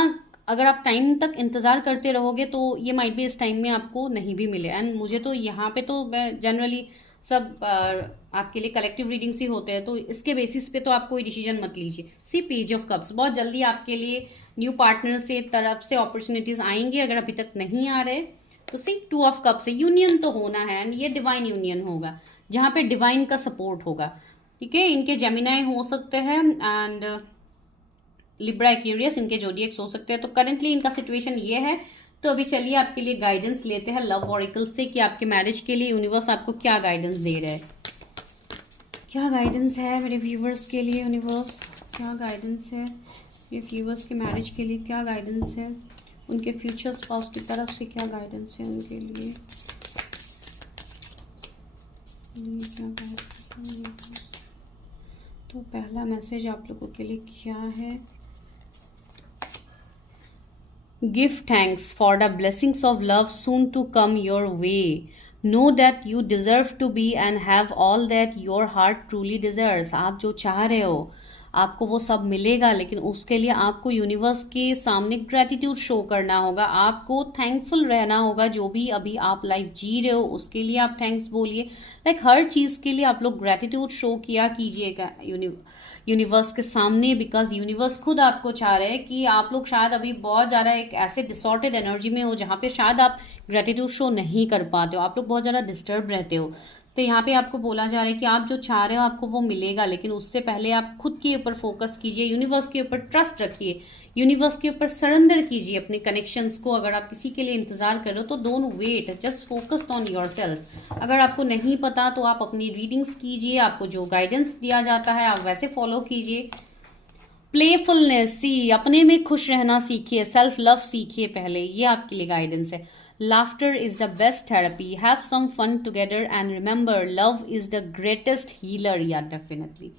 अगर आप टाइम तक इंतज़ार करते रहोगे तो ये माइट भी इस टाइम में आपको नहीं भी मिले। एंड मुझे तो यहाँ पे तो मैं जनरली सब आपके लिए कलेक्टिव रीडिंग्स ही होते हैं, तो इसके बेसिस पे तो आप कोई डिसीजन मत लीजिए। सी पेज ऑफ कप्स, बहुत जल्दी आपके लिए न्यू पार्टनर से तरफ से अपॉर्चुनिटीज आएंगे। अगर अभी तक नहीं आ रहे तो सी टू ऑफ कप्स है, यूनियन तो होना है एंड ये डिवाइन यूनियन होगा जहाँ पे डिवाइन का सपोर्ट होगा। ठीक है, इनके जेमिनाई हो सकते हैं एंड लिब्रा एक्वेरियस इनके जोडिएक्स हो सकते हैं। तो करेंटली इनका सिचुएशन ये है। तो अभी चलिए आपके लिए गाइडेंस लेते हैं लव ऑरिकल से कि आपके मैरिज के लिए यूनिवर्स आपको क्या गाइडेंस दे रहा है। क्या गाइडेंस है मेरे व्यूवर्स के लिए यूनिवर्स, क्या गाइडेंस है ये व्यूवर्स के मैरिज के लिए, क्या गाइडेंस है उनके फ्यूचर स्पाउस की तरफ से, क्या गाइडेंस है उनके लिए। तो पहला मैसेज आप लोगों के लिए क्या है। Give thanks for the blessings of love soon to come your way. Know that you deserve to be and have all that your heart truly desires. आप जो चाह रहे हो आपको वो सब मिलेगा, लेकिन उसके लिए आपको यूनिवर्स के सामने ग्रेटिट्यूड शो करना होगा। आपको थैंकफुल रहना होगा जो भी अभी आप लाइफ जी रहे हो उसके लिए आप थैंक्स बोलिए। हर चीज़ के लिए आप लोग ग्रेटिट्यूड शो किया कीजिएगा यूनिवर्स के सामने, बिकॉज यूनिवर्स खुद आपको चाह रहे हैं कि आप लोग शायद अभी बहुत ज़्यादा एक ऐसे डिसऑर्डेड एनर्जी में हो जहाँ पे शायद आप ग्रेटिट्यूड शो नहीं कर पाते हो, आप लोग बहुत ज़्यादा डिस्टर्ब रहते हो। तो यहाँ पे आपको बोला जा रहा है कि आप जो चाह रहे हो आपको वो मिलेगा, लेकिन उससे पहले आप खुद के ऊपर फोकस कीजिए, यूनिवर्स के ऊपर ट्रस्ट रखिए, यूनिवर्स के ऊपर सरेंडर कीजिए अपने कनेक्शंस को। अगर आप किसी के लिए इंतजार कर रहे हो तो don't wait, just focused on yourself. अगर आपको नहीं पता तो आप अपनी रीडिंग्स कीजिए, आपको जो गाइडेंस दिया जाता है आप वैसे फॉलो कीजिए। प्लेफुलनेस, सी अपने में खुश रहना सीखिए, सेल्फ लव सीखिए पहले, ये आपके लिए गाइडेंस है। Laughter is the best therapy. Have some fun together and remember, love is the greatest healer. Yeah, definitely.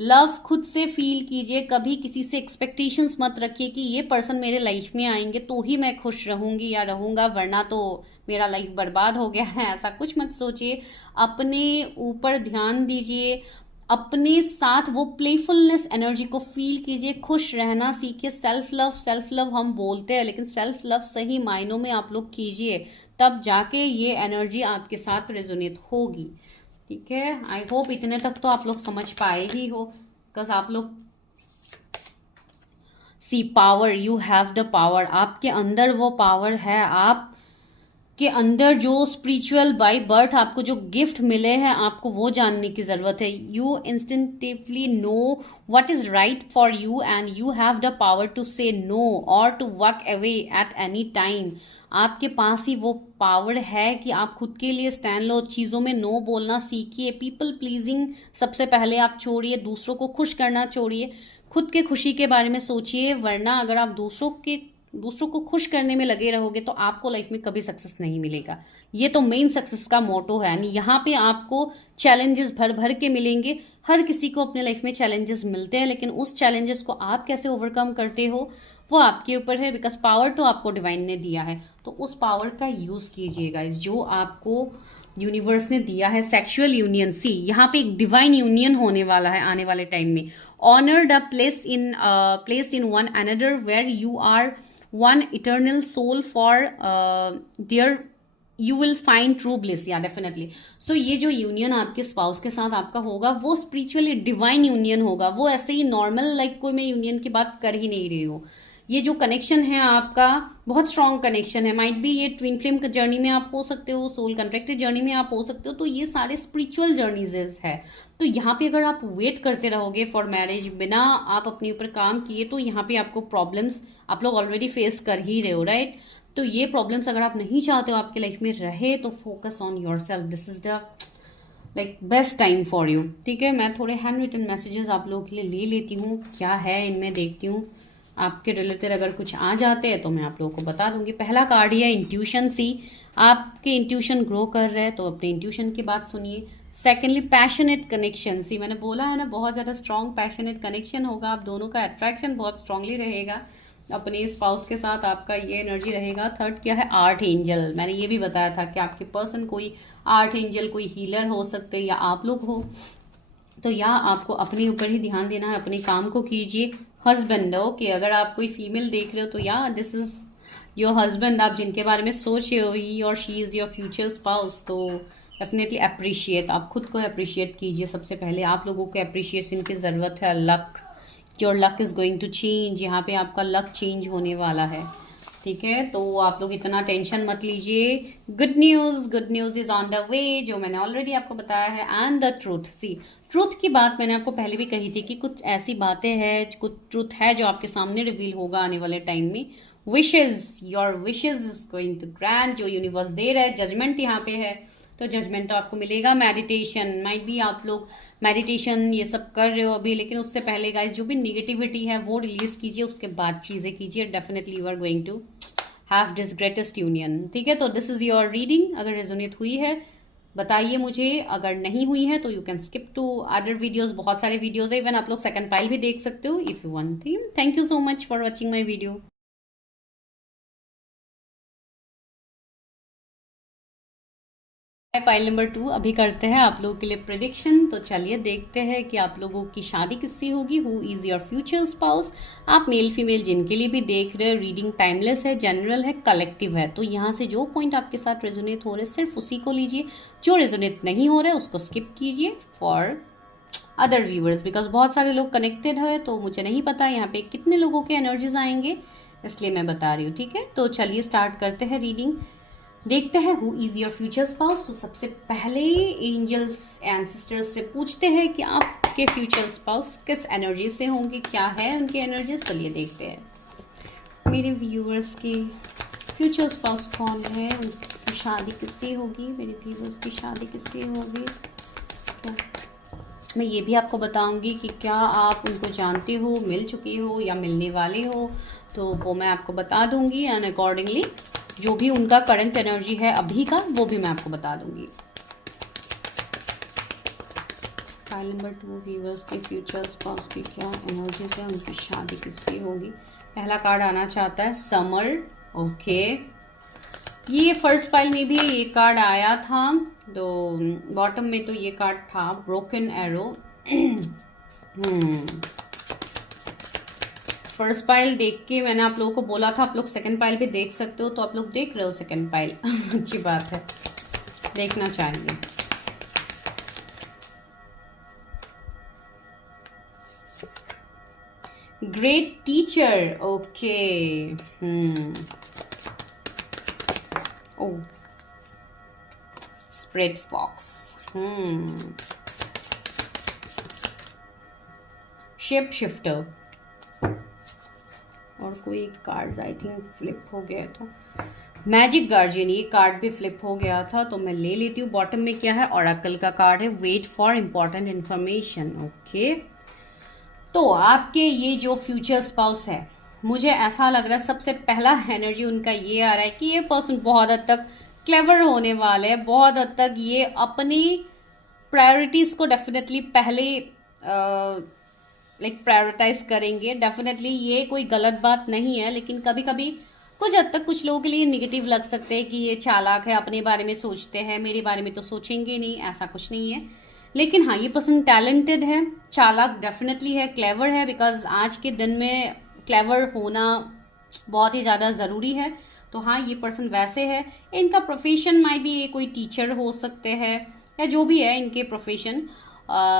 Love खुद से फील कीजिए, कभी किसी से एक्सपेक्टेशंस मत रखिए कि ये पर्सन मेरे लाइफ में आएंगे तो ही मैं खुश रहूंगी या रहूंगा, वरना तो मेरा लाइफ बर्बाद हो गया है, ऐसा कुछ मत सोचिए। अपने ऊपर ध्यान दीजिए, अपने साथ वो प्लेफुलनेस एनर्जी को फील कीजिए, खुश रहना सीखिए। सेल्फ लव हम बोलते हैं लेकिन सेल्फ लव सही मायनों में आप लोग कीजिए, तब जाके ये एनर्जी आपके साथ रेजोनेट होगी। ठीक है, आई होप इतने तक तो आप लोग समझ पाए ही हो, बिकॉज आप लोग see power, you have the power, आपके अंदर वो पावर है। आप के अंदर जो स्पिरिचुअल बाय बर्थ आपको जो गिफ्ट मिले हैं आपको वो जानने की जरूरत है। You instinctively know what is right for you and you have the power to say no or to walk away at any time. आपके पास ही वो पावर है कि आप खुद के लिए स्टैंड लो, चीज़ों में नो बोलना सीखिए। पीपल प्लीजिंग सबसे पहले आप छोड़िए, दूसरों को खुश करना छोड़िए, खुद के खुशी के बारे में सोचिए, वरना अगर आप दूसरों को खुश करने में लगे रहोगे तो आपको लाइफ में कभी सक्सेस नहीं मिलेगा। ये तो मेन सक्सेस का मोटो है। यानी यहाँ पे आपको चैलेंजेस भर भर के मिलेंगे, हर किसी को अपने लाइफ में चैलेंजेस मिलते हैं, लेकिन उस चैलेंजेस को आप कैसे ओवरकम करते हो वो आपके ऊपर है, बिकॉज पावर तो आपको डिवाइन ने दिया है, तो उस पावर का यूज कीजिएगा जो आपको यूनिवर्स ने दिया है। सेक्सुअल यूनियन, सी यहाँ पे एक डिवाइन यूनियन होने वाला है आने वाले टाइम में। Honour the place in one another where you are one eternal soul for there you will find true bliss. Yeah, definitely. So ये जो यूनियन आपके स्पाउस के साथ आपका होगा वो स्पिरिचुअली डिवाइन यूनियन होगा, वो ऐसे ही नॉर्मल लाइक कोई मैं यूनियन की बात कर ही नहीं रही हूँ। ये जो कनेक्शन है आपका बहुत स्ट्रॉन्ग कनेक्शन है। माइट बी ये ट्विन फ्लेम जर्नी में आप हो सकते हो, सोल कॉन्ट्रैक्टेड जर्नी में आप हो सकते हो, तो ये सारे स्पिरिचुअल जर्नीज है। तो यहाँ पे अगर आप वेट करते रहोगे फॉर मैरिज बिना आप अपने ऊपर काम किए तो यहाँ पे आपको प्रॉब्लम्स आप लोग ऑलरेडी फेस कर ही रहे हो, राइट। तो ये प्रॉब्लम्स अगर आप नहीं चाहते हो आपके लाइफ में रहे तो focus on yourself, this is the like best time for you. ठीक है, मैं थोड़े हैंड रिटन मैसेजेस आप लोगों के लिए ले लेती हूँ, क्या है इनमें देखती हूँ। आपके रिलेटेड अगर कुछ आ जाते हैं तो मैं आप लोगों को बता दूंगी। पहला कार्ड है इंट्यूशन, सी आपके इंट्यूशन ग्रो कर रहे हैं तो अपने इंट्यूशन की बात सुनिए। सेकेंडली पैशनेट कनेक्शन, सी मैंने बोला है ना बहुत ज़्यादा स्ट्रॉन्ग पैशनेट कनेक्शन होगा, आप दोनों का अट्रैक्शन बहुत स्ट्रांगली रहेगा, अपने स्पाउस के साथ आपका ये एनर्जी रहेगा। थर्ड क्या है, आर्ट एंजल, मैंने ये भी बताया था कि आपके पर्सन कोई आर्ट एंजल कोई हीलर हो सकते या आप लोग हो, तो या आपको अपने ऊपर ही ध्यान देना है, अपने काम को कीजिए, हस्बैंड, ओके, अगर आप कोई फीमेल देख रहे हो तो या दिस इज योर हस्बैंड, आप जिनके बारे में सोच रहे हो, ही और she is your future spouse. तो डेफिनेटली अप्रिशिएट, आप खुद को अप्रिशिएट कीजिए। सबसे पहले आप लोगों को अप्रिशिएशन की ज़रूरत है। Luck, your luck is going to change, यहाँ पे आपका लक चेंज होने वाला है, ठीक है। तो आप लोग इतना टेंशन मत लीजिए। Good news is on the way, जो मैंने ऑलरेडी आपको बताया है। And the truth, see truth की बात मैंने आपको पहले भी कही थी कि कुछ ऐसी बातें हैं, कुछ ट्रूथ है जो आपके सामने रिवील होगा आने वाले टाइम में। Wishes, your wishes is going to grant, जो यूनिवर्स दे रहा है। जजमेंट यहाँ पे है, तो जजमेंट तो आपको मिलेगा। मेडिटेशन, माइट भी आप लोग मेडिटेशन ये सब कर रहे हो अभी, लेकिन उससे पहले गाइस जो भी निगेटिविटी है वो रिलीज कीजिए, उसके बाद चीज़ें कीजिए। Definitely you are going to have this greatest union, ठीक है। तो दिस इज योर रीडिंग। अगर रेजोनेट हुई है बताइए मुझे, अगर नहीं हुई है तो you can skip to other videos. बहुत सारे वीडियोस है, इवन आप लोग सेकंड पाइल भी देख सकते हो if you want. Thank you so much for watching my video. Pile number 2 अभी करते हैं आप लोगों के लिए प्रेडिक्शन। तो चलिए देखते हैं कि आप लोगों की शादी किससे होगी। Who is your future spouse. आप मेल फीमेल जिनके लिए भी देख रहे हैं, रीडिंग टाइमलेस है, जनरल है, कलेक्टिव है। तो यहाँ से जो पॉइंट आपके साथ रेजोनेट हो रहे हैं सिर्फ उसी को लीजिए, जो रेजोनेट नहीं हो रहा है उसको स्किप कीजिए फॉर अदर व्यूअर्स, बिकॉज बहुत सारे लोग कनेक्टेड है तो मुझे नहीं पता यहाँ पे कितने लोगों के एनर्जीज आएंगे, इसलिए मैं बता रही हूँ, ठीक है। तो चलिए स्टार्ट करते हैं रीडिंग, देखते हैं who is your future spouse. तो सबसे पहले एंजल्स एंसेस्टर्स से पूछते हैं कि आपके फ्यूचर स्पाउस किस एनर्जी से होंगे, क्या है उनकी एनर्जी। चलिए देखते हैं मेरे व्यूअर्स की फ्यूचर स्पाउस कौन है, उनकी शादी किससे होगी, मेरे व्यूअर्स की शादी किससे होगी। क्या मैं ये भी आपको बताऊंगी कि क्या आप उनको जानते हो, मिल चुके हो या मिलने वाले हो, तो वो मैं आपको बता दूंगी। एंड अकॉर्डिंगली जो भी उनका करंट एनर्जी है अभी का, वो भी मैं आपको बता दूंगी। फाइल नंबर 2 व्यूअर्स के फ्यूचर स्पाउस की क्या एनर्जी है, उनकी शादी किससे होगी। पहला कार्ड आना चाहता है समर, ओके। ये फर्स्ट फाइल में भी ये कार्ड आया था, तो बॉटम में तो ये कार्ड था ब्रोकन एरो। फर्स्ट पाइल देख के मैंने आप लोगों को बोला था आप लोग सेकंड पाइल भी देख सकते हो, तो आप लोग देख रहे हो सेकंड पाइल। अच्छी बात है, देखना चाहिए। Great teacher, okay. ओ स्प्रेड फॉक्स, शेप शिफ्टर, और कोई कार्ड्स आई थिंक फ्लिप हो गया था। मैजिक गार्जियन, ये कार्ड भी फ्लिप हो गया था तो मैं ले लेती हूँ। बॉटम में क्या है, ऑरेकल का कार्ड है, wait for important information, okay. तो आपके ये जो फ्यूचर स्पाउस है, मुझे ऐसा लग रहा है सबसे पहला एनर्जी उनका ये आ रहा है कि ये पर्सन बहुत हद तक क्लेवर होने वाले हैं। बहुत हद तक ये अपनी प्रायोरिटीज को डेफिनेटली पहले प्रायोरिटाइज करेंगे। डेफिनेटली ये कोई गलत बात नहीं है, लेकिन कभी कभी कुछ हद तक कुछ लोगों के लिए निगेटिव लग सकते हैं कि ये चालाक है, अपने बारे में सोचते हैं, मेरे बारे में तो सोचेंगे नहीं, ऐसा कुछ नहीं है। लेकिन हाँ, ये पर्सन टैलेंटेड है, चालाक डेफिनेटली है, क्लेवर है, बिकॉज आज के दिन में क्लेवर होना बहुत ही ज़्यादा ज़रूरी है। तो हाँ, ये पर्सन वैसे है। इनका प्रोफेशन माई भी ये कोई टीचर हो सकते हैं या जो भी है इनके प्रोफेशन,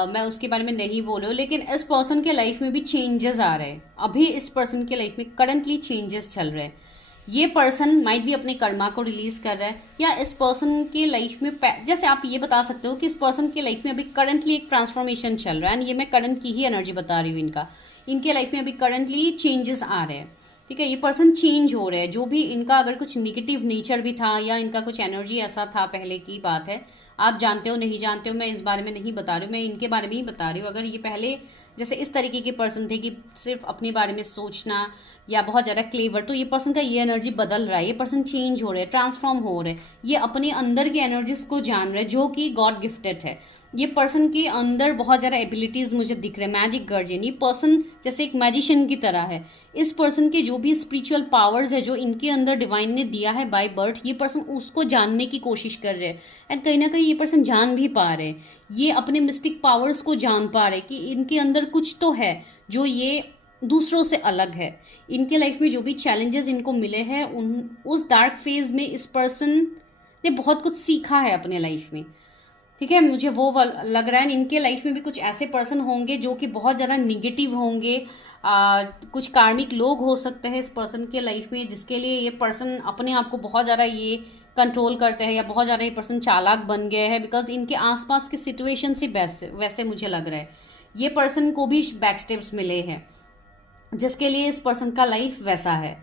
मैं उसके बारे में नहीं बोल रही हूँ। लेकिन इस पर्सन के लाइफ में भी चेंजेस आ रहे हैं, अभी इस पर्सन के लाइफ में करंटली चेंजेस चल रहे हैं। ये पर्सन माइट भी अपने कर्मा को रिलीज कर रहा है, या इस पर्सन के लाइफ में जैसे आप ये बता सकते हो कि इस पर्सन के लाइफ में अभी करंटली एक ट्रांसफॉर्मेशन चल रहा है। एंड ये मैं करंट की ही एनर्जी बता रही हूँ। इनके लाइफ में अभी करंटली चेंजेस आ रहे हैं, ठीक है। ये पर्सन चेंज हो रहे हैं। जो भी इनका अगर कुछ निगेटिव नेचर भी था या इनका कुछ एनर्जी ऐसा था, पहले की बात है, आप जानते हो नहीं जानते हो मैं इस बारे में नहीं बता रही हूँ, मैं इनके बारे में ही बता रही हूँ। अगर ये पहले जैसे इस तरीके के पर्सन थे कि सिर्फ अपने बारे में सोचना या बहुत ज़्यादा क्लेवर, तो ये पर्सन का ये एनर्जी बदल रहा है। ये पर्सन चेंज हो रहे हैं, ट्रांसफॉर्म हो रहे हैं। ये अपने अंदर के एनर्जीज को जान रहे हैं, जो कि गॉड गिफ्टेड है। ये पर्सन के अंदर बहुत ज़्यादा एबिलिटीज़ मुझे दिख रहे हैं। मैजिक गार्जियन, ये पर्सन जैसे एक मैजिशियन की तरह है। इस पर्सन के जो भी स्पिरिचुअल पावर्स है जो इनके अंदर डिवाइन ने दिया है बाय बर्थ, ये पर्सन उसको जानने की कोशिश कर रहे हैं। एंड कहीं ना कहीं ये पर्सन जान भी पा रहे हैं, ये अपने मिस्टिक पावर्स को जान पा रहे हैं कि इनके अंदर कुछ तो है जो ये दूसरों से अलग है। इनके लाइफ में जो भी चैलेंजेस इनको मिले हैं उस डार्क फेज में इस पर्सन ने बहुत कुछ सीखा है अपने लाइफ में। ठीक है, मुझे वो लग रहा है। इनके लाइफ में भी कुछ ऐसे पर्सन होंगे जो कि बहुत ज़्यादा निगेटिव होंगे। कुछ कार्मिक लोग हो सकते हैं इस पर्सन के लाइफ में, जिसके लिए ये पर्सन अपने आप को बहुत ज़्यादा ये कंट्रोल करते हैं, या बहुत ज़्यादा ये पर्सन चालाक बन गए हैं, बिकॉज इनके आसपास की सिचुएशन से वैसे मुझे लग रहा है। ये पर्सन को भी बैक स्टेप्स मिले हैं, जिसके लिए इस पर्सन का लाइफ वैसा है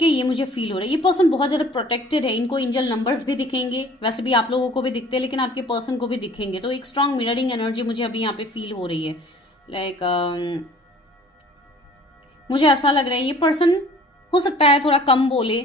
कि ये मुझे फील हो रहा है। ये पर्सन बहुत ज़्यादा प्रोटेक्टेड है। इनको एंजल नंबर्स भी दिखेंगे, वैसे भी आप लोगों को भी दिखते हैं, लेकिन आपके पर्सन को भी दिखेंगे। तो एक स्ट्रांग मिररिंग एनर्जी मुझे अभी यहाँ पे फील हो रही है। लाइक मुझे ऐसा लग रहा है ये पर्सन हो सकता है थोड़ा कम बोले,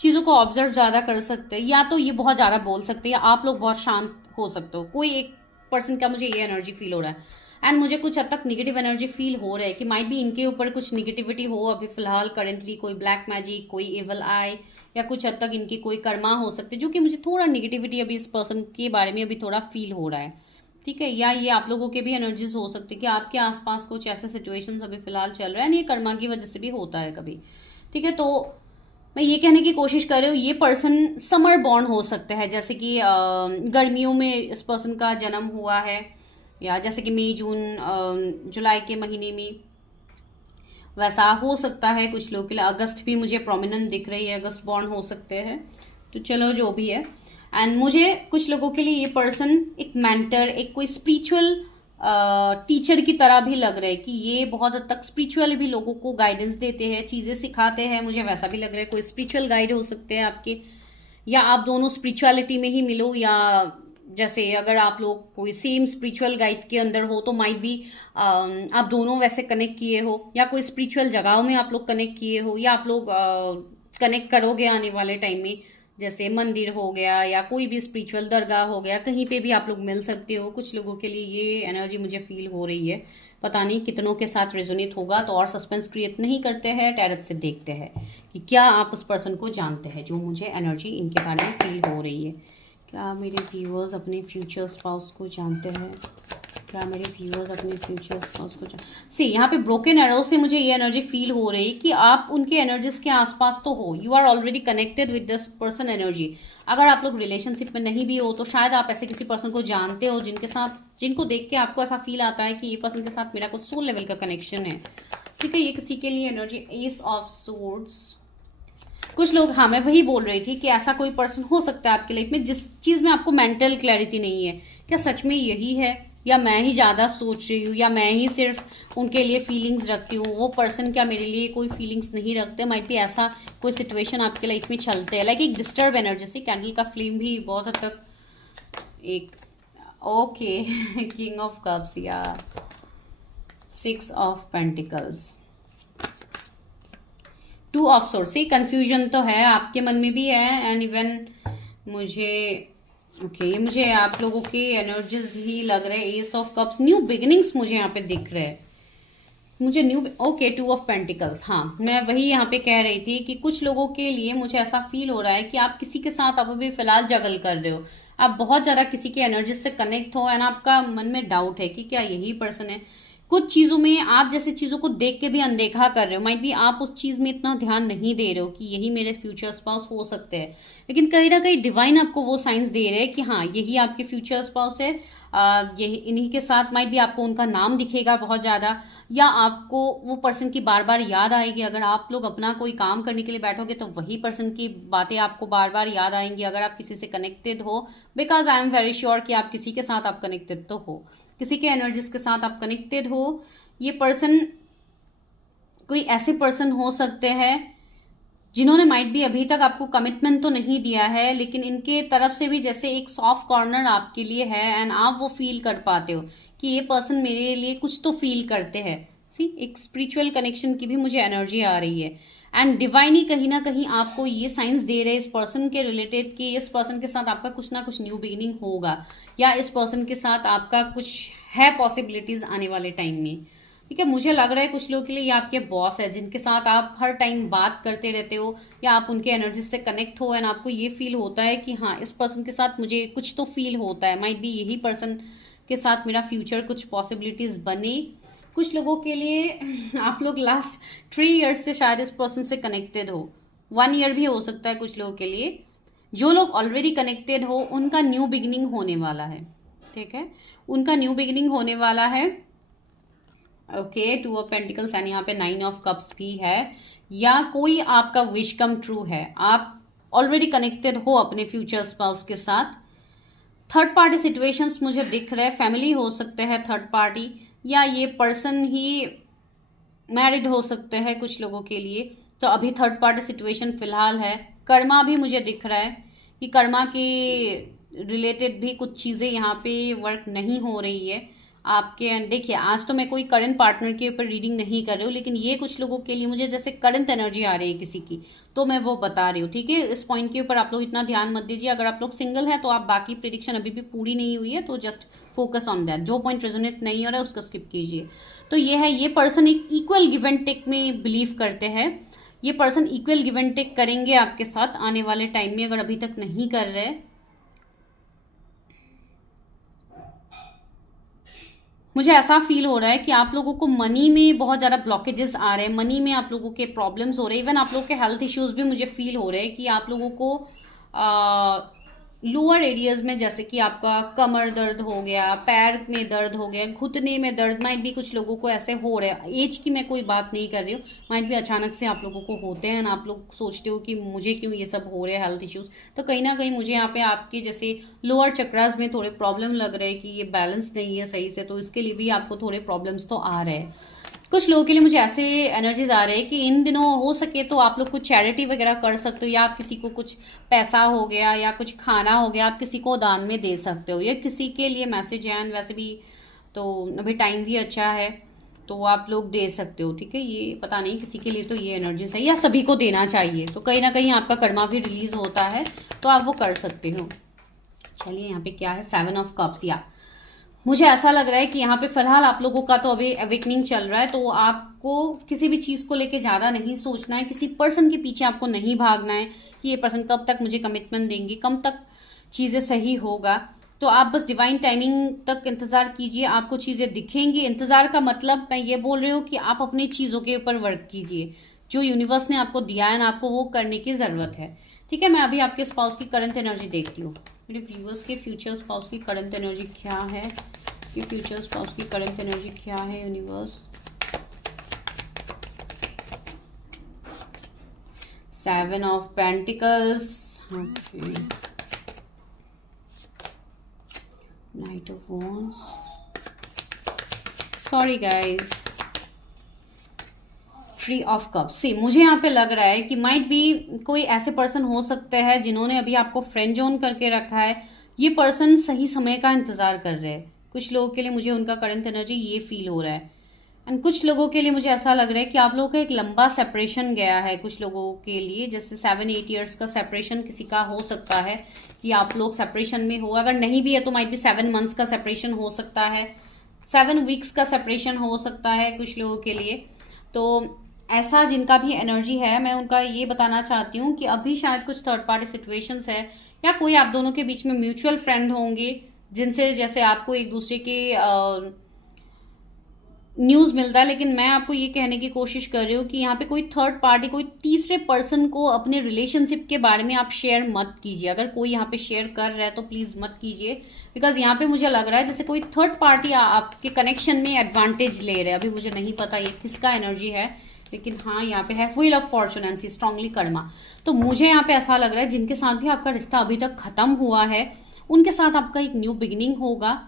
चीज़ों को ऑब्जर्व ज़्यादा कर सकते हैं, या तो ये बहुत ज़्यादा बोल सकते हैं, या आप लोग बहुत शांत हो सकते हो। कोई एक पर्सन का मुझे ये एनर्जी फील हो रहा है। एंड मुझे कुछ हद तक निगेटिव एनर्जी फील हो रहा है कि माइट भी इनके ऊपर कुछ निगेटिविटी हो अभी फिलहाल करेंटली, कोई ब्लैक मैजिक, कोई एवल आई, या कुछ हद तक इनकी कोई कर्मा हो सकते, जो कि मुझे थोड़ा निगेटिविटी अभी इस पर्सन के बारे में अभी थोड़ा फील हो रहा है। ठीक है, या ये आप लोगों के भी एनर्जीज हो सकती है कि आपके आसपास कुछ ऐसे सिचुएशंस अभी फिलहाल चल रहा है, ये कर्मा की वजह से भी होता है कभी। ठीक है, तो मैं ये कहने की कोशिश कर रही हूँ ये पर्सन समर बॉर्न हो सकता है, जैसे कि गर्मियों में इस पर्सन का जन्म हुआ है, या जैसे कि मई जून जुलाई के महीने में वैसा हो सकता है कुछ लोग के लिए। अगस्त भी मुझे प्रोमिनेंट दिख रही है, अगस्त बॉर्न हो सकते हैं। तो चलो जो भी है। एंड मुझे कुछ लोगों के लिए ये पर्सन एक मेंटर, एक कोई स्पिरिचुअल टीचर की तरह भी लग रहा है कि ये बहुत हद तक स्पिरिचुअल भी लोगों को गाइडेंस देते हैं, चीज़ें सिखाते हैं। मुझे वैसा भी लग रहा है कोई स्पिरिचुअल गाइड हो सकते हैं आपके, या आप दोनों स्पिरिचुअलिटी में ही मिलो, या जैसे अगर आप लोग कोई सेम स्पिरिचुअल गाइड के अंदर हो तो माइट भी आप दोनों वैसे कनेक्ट किए हो, या कोई स्पिरिचुअल जगहों में आप लोग कनेक्ट किए हो, या आप लोग कनेक्ट करोगे आने वाले टाइम में, जैसे मंदिर हो गया या कोई भी स्पिरिचुअल दरगाह हो गया, कहीं पे भी आप लोग मिल सकते हो। कुछ लोगों के लिए ये एनर्जी मुझे फील हो रही है। पता नहीं कितनों के साथ रेजोनेट होगा, तो और सस्पेंस क्रिएट नहीं करते हैं, टैरट से देखते हैं कि क्या आप उस पर्सन को जानते हैं जो मुझे एनर्जी इनके बारे में फील हो रही है। क्या मेरे व्यूअर्स अपने फ्यूचर स्पाउस को जानते हैं? क्या मेरे व्यूअर्स अपने फ्यूचर स्पाउस को सी यहाँ पे ब्रोकन एरो से मुझे ये एनर्जी फील हो रही है कि आप उनके एनर्जीज के आसपास तो हो, you are already connected with this person energy. अगर आप लोग रिलेशनशिप में नहीं भी हो तो शायद आप ऐसे किसी पर्सन को जानते हो जिनको देख के आपको ऐसा फील आता है कि ये पर्सन के साथ मेरा कुछ सोल लेवल का कनेक्शन है। ठीक है, ये किसी के लिए एनर्जी एस ऑफ सोर्ड्स। कुछ लोग, हाँ मैं वही बोल रही थी कि ऐसा कोई पर्सन हो सकता है आपकी लाइफ में जिस चीज में आपको मेंटल क्लैरिटी नहीं है, क्या सच में यही है, या मैं ही ज्यादा सोच रही हूँ, या मैं ही सिर्फ उनके लिए फीलिंग्स रखती हूँ, वो पर्सन क्या मेरे लिए कोई फीलिंग्स नहीं रखते। माइट भी ऐसा कोई सिचुएशन आपके लाइफ में चलते हैं, लाइक एक डिस्टर्ब एनर्जी से। कैंडल का फ्लेम भी बहुत हद तक एक ओके किंग ऑफ कप्स या 6 ऑफ पेंटिकल्स, 2 ऑफ सोर्स। से कंफ्यूजन तो है आपके मन में भी है, एंड इवन मुझे ये मुझे आप लोगों की एनर्जीज ही लग रहे हैं। S of cups, new beginnings मुझे यहाँ पे दिख रहे हैं, मुझे न्यू 2 ऑफ पेंटिकल्स। हाँ मैं वही यहाँ पे कह रही थी कि कुछ लोगों के लिए मुझे ऐसा फील हो रहा है कि आप किसी के साथ आप अभी फिलहाल जगल कर रहे हो, आप बहुत ज्यादा किसी के एनर्जी से कनेक्ट हो, एंड आपका मन में डाउट है कि क्या यही पर्सन है। कुछ चीजों में आप जैसे चीजों को देख के भी अनदेखा कर रहे हो, माइट भी आप उस चीज में इतना ध्यान नहीं दे रहे हो कि यही मेरे फ्यूचर स्पाउस हो सकते हैं, लेकिन कहीं ना कहीं डिवाइन आपको वो साइंस दे रहे हैं कि हाँ यही आपके फ्यूचर स्पाउस है। यही इन्हीं के साथ माइट भी आपको उनका नाम दिखेगा बहुत ज्यादा, या आपको वो पर्सन की बार बार याद आएगी। अगर आप लोग अपना कोई काम करने के लिए बैठोगे तो वही पर्सन की बातें आपको बार बार याद आएंगी, अगर आप किसी से कनेक्टेड हो, because I am very sure कि आप किसी के साथ आप कनेक्टेड तो हो, किसी के एनर्जीज के साथ आप कनेक्टेड हो। ये पर्सन कोई ऐसे पर्सन हो सकते हैं जिन्होंने माइट भी अभी तक आपको कमिटमेंट तो नहीं दिया है, लेकिन इनके तरफ से भी जैसे एक सॉफ्ट कॉर्नर आपके लिए है, एंड आप वो फील कर पाते हो कि ये पर्सन मेरे लिए कुछ तो फील करते हैं। सी एक स्पिरिचुअल कनेक्शन की भी मुझे एनर्जी आ रही है, एंड डिवाइन ही कहीं ना कहीं आपको ये साइंस दे रहे हैं इस पर्सन के रिलेटेड कि इस पर्सन के साथ आपका कुछ ना कुछ न्यू बिगिनिंग होगा, या इस पर्सन के साथ आपका कुछ है पॉसिबिलिटीज आने वाले टाइम में। ठीक है, मुझे लग रहा है कुछ लोगों के लिए ये आपके बॉस है जिनके साथ आप हर टाइम बात करते रहते हो, या आप उनके एनर्जी से कनेक्ट हो, एंड आपको ये फील होता है कि हाँ इस पर्सन के साथ मुझे कुछ तो फील होता है, माइट भी यही पर्सन के साथ मेरा फ्यूचर कुछ पॉसिबिलिटीज बने, कुछ लोगों के लिए आप लोग लास्ट 3 ईयर्स से शायद इस पर्सन से कनेक्टेड हो, 1 ईयर भी हो सकता है कुछ लोगों के लिए। जो लोग ऑलरेडी कनेक्टेड हो उनका न्यू बिगिनिंग होने वाला है, ठीक है, उनका न्यू बिगिनिंग होने वाला है। ओके, 2 ऑफ पेंटिकल्स एंड यहाँ पे 9 ऑफ कप्स भी है, या कोई आपका विश कम ट्रू है, आप ऑलरेडी कनेक्टेड हो अपने फ्यूचर स्पाउस के साथ। थर्ड पार्टी सिचुएशंस मुझे दिख रहे हैं, फैमिली हो सकते हैं थर्ड पार्टी, या ये पर्सन ही मैरिड हो सकते हैं कुछ लोगों के लिए। तो अभी थर्ड पार्टी सिचुएशन फिलहाल है। कर्मा भी मुझे दिख रहा है कि कर्मा के रिलेटेड भी कुछ चीज़ें यहाँ पे वर्क नहीं हो रही है आपके। देखिए, आज तो मैं कोई करंट पार्टनर के ऊपर रीडिंग नहीं कर रही हूँ, लेकिन ये कुछ लोगों के लिए मुझे जैसे करंट एनर्जी आ रही है किसी की, तो मैं वो बता रही हूँ, ठीक है। इस पॉइंट के ऊपर आप लोग इतना ध्यान मत दीजिए। अगर आप लोग सिंगल हैं तो आप बाकी प्रेडिक्शन अभी भी पूरी नहीं हुई है, तो जस्ट फोकस ऑन दैट। जो पॉइंट रेजोनेट नहीं हो रहा है उसका स्किप कीजिए। तो ये है, ये पर्सन एक इक्वल गिव एंड टेक में बिलीव करते हैं। ये person equal give and take करेंगे आपके साथ आने वाले टाइम में, अगर अभी तक नहीं कर रहे। मुझे ऐसा फील हो रहा है कि आप लोगों को मनी में बहुत ज़्यादा ब्लॉकेजेस आ रहे हैं, मनी में आप लोगों के प्रॉब्लम्स हो रहे हैं। इवन आप लोगों के हेल्थ इश्यूज भी मुझे फील हो रहे हैं कि आप लोगों को लोअर एरियाज में, जैसे कि आपका कमर दर्द हो गया, पैर में दर्द हो गया, घुटने में दर्द, माइट भी कुछ लोगों को ऐसे हो रहे हैं। एज की मैं कोई बात नहीं कर रही हूँ, माइट भी अचानक से आप लोगों को होते हैं ना, आप लोग सोचते हो कि मुझे क्यों ये सब हो रहे हैं हेल्थ इश्यूज। तो कहीं ना कहीं मुझे यहाँ पे आपके जैसे लोअर चक्रास में थोड़े प्रॉब्लम लग रहे हैं कि ये बैलेंस नहीं है सही से, तो इसके लिए भी आपको थोड़े प्रॉब्लम्स तो आ रहे हैं। कुछ लोगों के लिए मुझे ऐसे एनर्जीज आ रहे हैं कि इन दिनों हो सके तो आप लोग कुछ चैरिटी वगैरह कर सकते हो, या आप किसी को कुछ पैसा हो गया या कुछ खाना हो गया, आप किसी को दान में दे सकते हो। ये किसी के लिए मैसेज है, एंड वैसे भी तो अभी टाइम भी अच्छा है, तो आप लोग दे सकते हो, ठीक है। ये पता नहीं किसी के लिए तो ये एनर्जीज है, या सभी को देना चाहिए, तो कहीं ना कहीं आपका कर्मा भी रिलीज होता है, तो आप वो कर सकते हो। चलिए, यहाँ पे क्या है, 7 ऑफ कप्स। या मुझे ऐसा लग रहा है कि यहाँ पे फिलहाल आप लोगों का तो अभी अवेकनिंग चल रहा है, तो आपको किसी भी चीज को लेके ज्यादा नहीं सोचना है, किसी पर्सन के पीछे आपको नहीं भागना है कि ये पर्सन कब तक मुझे कमिटमेंट देंगे, कब तक चीजें सही होगा। तो आप बस डिवाइन टाइमिंग तक इंतजार कीजिए, आपको चीजें दिखेंगी। इंतजार का मतलब मैं ये बोल रही हूँ कि आप अपनी चीजों के ऊपर वर्क कीजिए, जो यूनिवर्स ने आपको दिया है ना, आपको वो करने की जरूरत है, ठीक है। मैं अभी आपके स्पाउस की करंट एनर्जी देखती हूँ। मेरे व्यूअर्स के फ्यूचर स्पाउस की करंट एनर्जी क्या है, कि फ्यूचर स्पाउस की करंट एनर्जी क्या है universe. 7 of pentacles, knight of wands, sorry guys, 3 of cups. See, मुझे यहाँ पे लग रहा है कि माइट बी कोई ऐसे पर्सन हो सकते हैं जिन्होंने अभी आपको फ्रेंड जोन करके रखा है। ये पर्सन सही समय का इंतजार कर रहे हैं। कुछ लोगों के लिए मुझे उनका करंट एनर्जी ये फील हो रहा है, एंड कुछ लोगों के लिए मुझे ऐसा लग रहा है कि आप लोगों का एक लंबा सेपरेशन गया है। कुछ लोगों के लिए जैसे 7-8 ईयर्स का सेपरेशन किसी का हो सकता है, कि आप लोग सेपरेशन में हो। अगर नहीं भी है तो माइट बी 7 मंथ्स का सेपरेशन हो सकता है, 7 वीक्स का सेपरेशन हो सकता है कुछ लोगों के लिए। तो ऐसा जिनका भी एनर्जी है, मैं उनका ये बताना चाहती हूँ कि अभी शायद कुछ थर्ड पार्टी सिचुएशंस है, या कोई आप दोनों के बीच में म्यूचुअल फ्रेंड होंगे जिनसे जैसे आपको एक दूसरे के न्यूज मिलता है। लेकिन मैं आपको ये कहने की कोशिश कर रही हूँ कि यहाँ पे कोई थर्ड पार्टी, कोई तीसरे पर्सन को अपने रिलेशनशिप के बारे में आप शेयर मत कीजिए। अगर कोई यहाँ पे शेयर कर रहा है तो प्लीज मत कीजिए, बिकॉज यहाँ पे मुझे लग रहा है जैसे कोई थर्ड पार्टी आपके कनेक्शन में एडवांटेज ले रहे हैं। अभी मुझे नहीं पता ये किसका एनर्जी है, लेकिन हाँ यहाँ पे है wheel of Fortune and strongly Karma. तो मुझे यहाँ पे ऐसा लग रहा है जिनके साथ भी आपका रिश्ता अभी तक खत्म हुआ है, उनके साथ आपका एक न्यू बिगिनिंग होगा।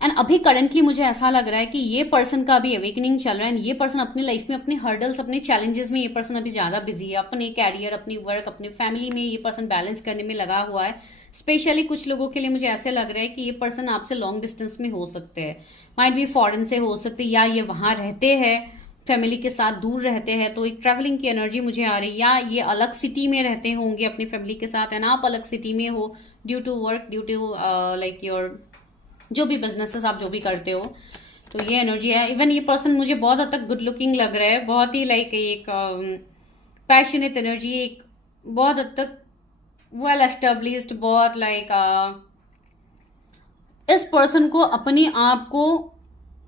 एंड अभी करंटली मुझे ऐसा लग रहा है कि ये पर्सन का अभी अवेकनिंग चल रहा है, एंड ये पर्सन अपनी लाइफ में अपने हर्डल्स, अपने चैलेंजेस में ये पर्सन अभी ज्यादा बिजी है। अपने कैरियर, अपनी वर्क, अपने फैमिली में ये पर्सन बैलेंस करने में लगा हुआ है। स्पेशली कुछ लोगों के लिए मुझे ऐसे लग रहा है कि ये पर्सन आपसे लॉन्ग डिस्टेंस में हो सकते हैं, माइट भी फॉरेन से हो सकते, या ये वहां रहते हैं फैमिली के साथ दूर रहते हैं, तो एक ट्रैवलिंग की एनर्जी मुझे आ रही है। या ये अलग सिटी में रहते होंगे अपनी फैमिली के साथ, एंड आप अलग सिटी में हो due to work, due to like your जो भी बिजनेसेस आप जो भी करते हो, तो ये एनर्जी है। इवन ये पर्सन मुझे बहुत हद तक गुड लुकिंग लग रहा है, बहुत ही लाइक एक पैशनेट एनर्जी, एक बहुत हद तक वेल एस्टेब्लिश्ड, बहुत लाइक इस पर्सन को अपने आप को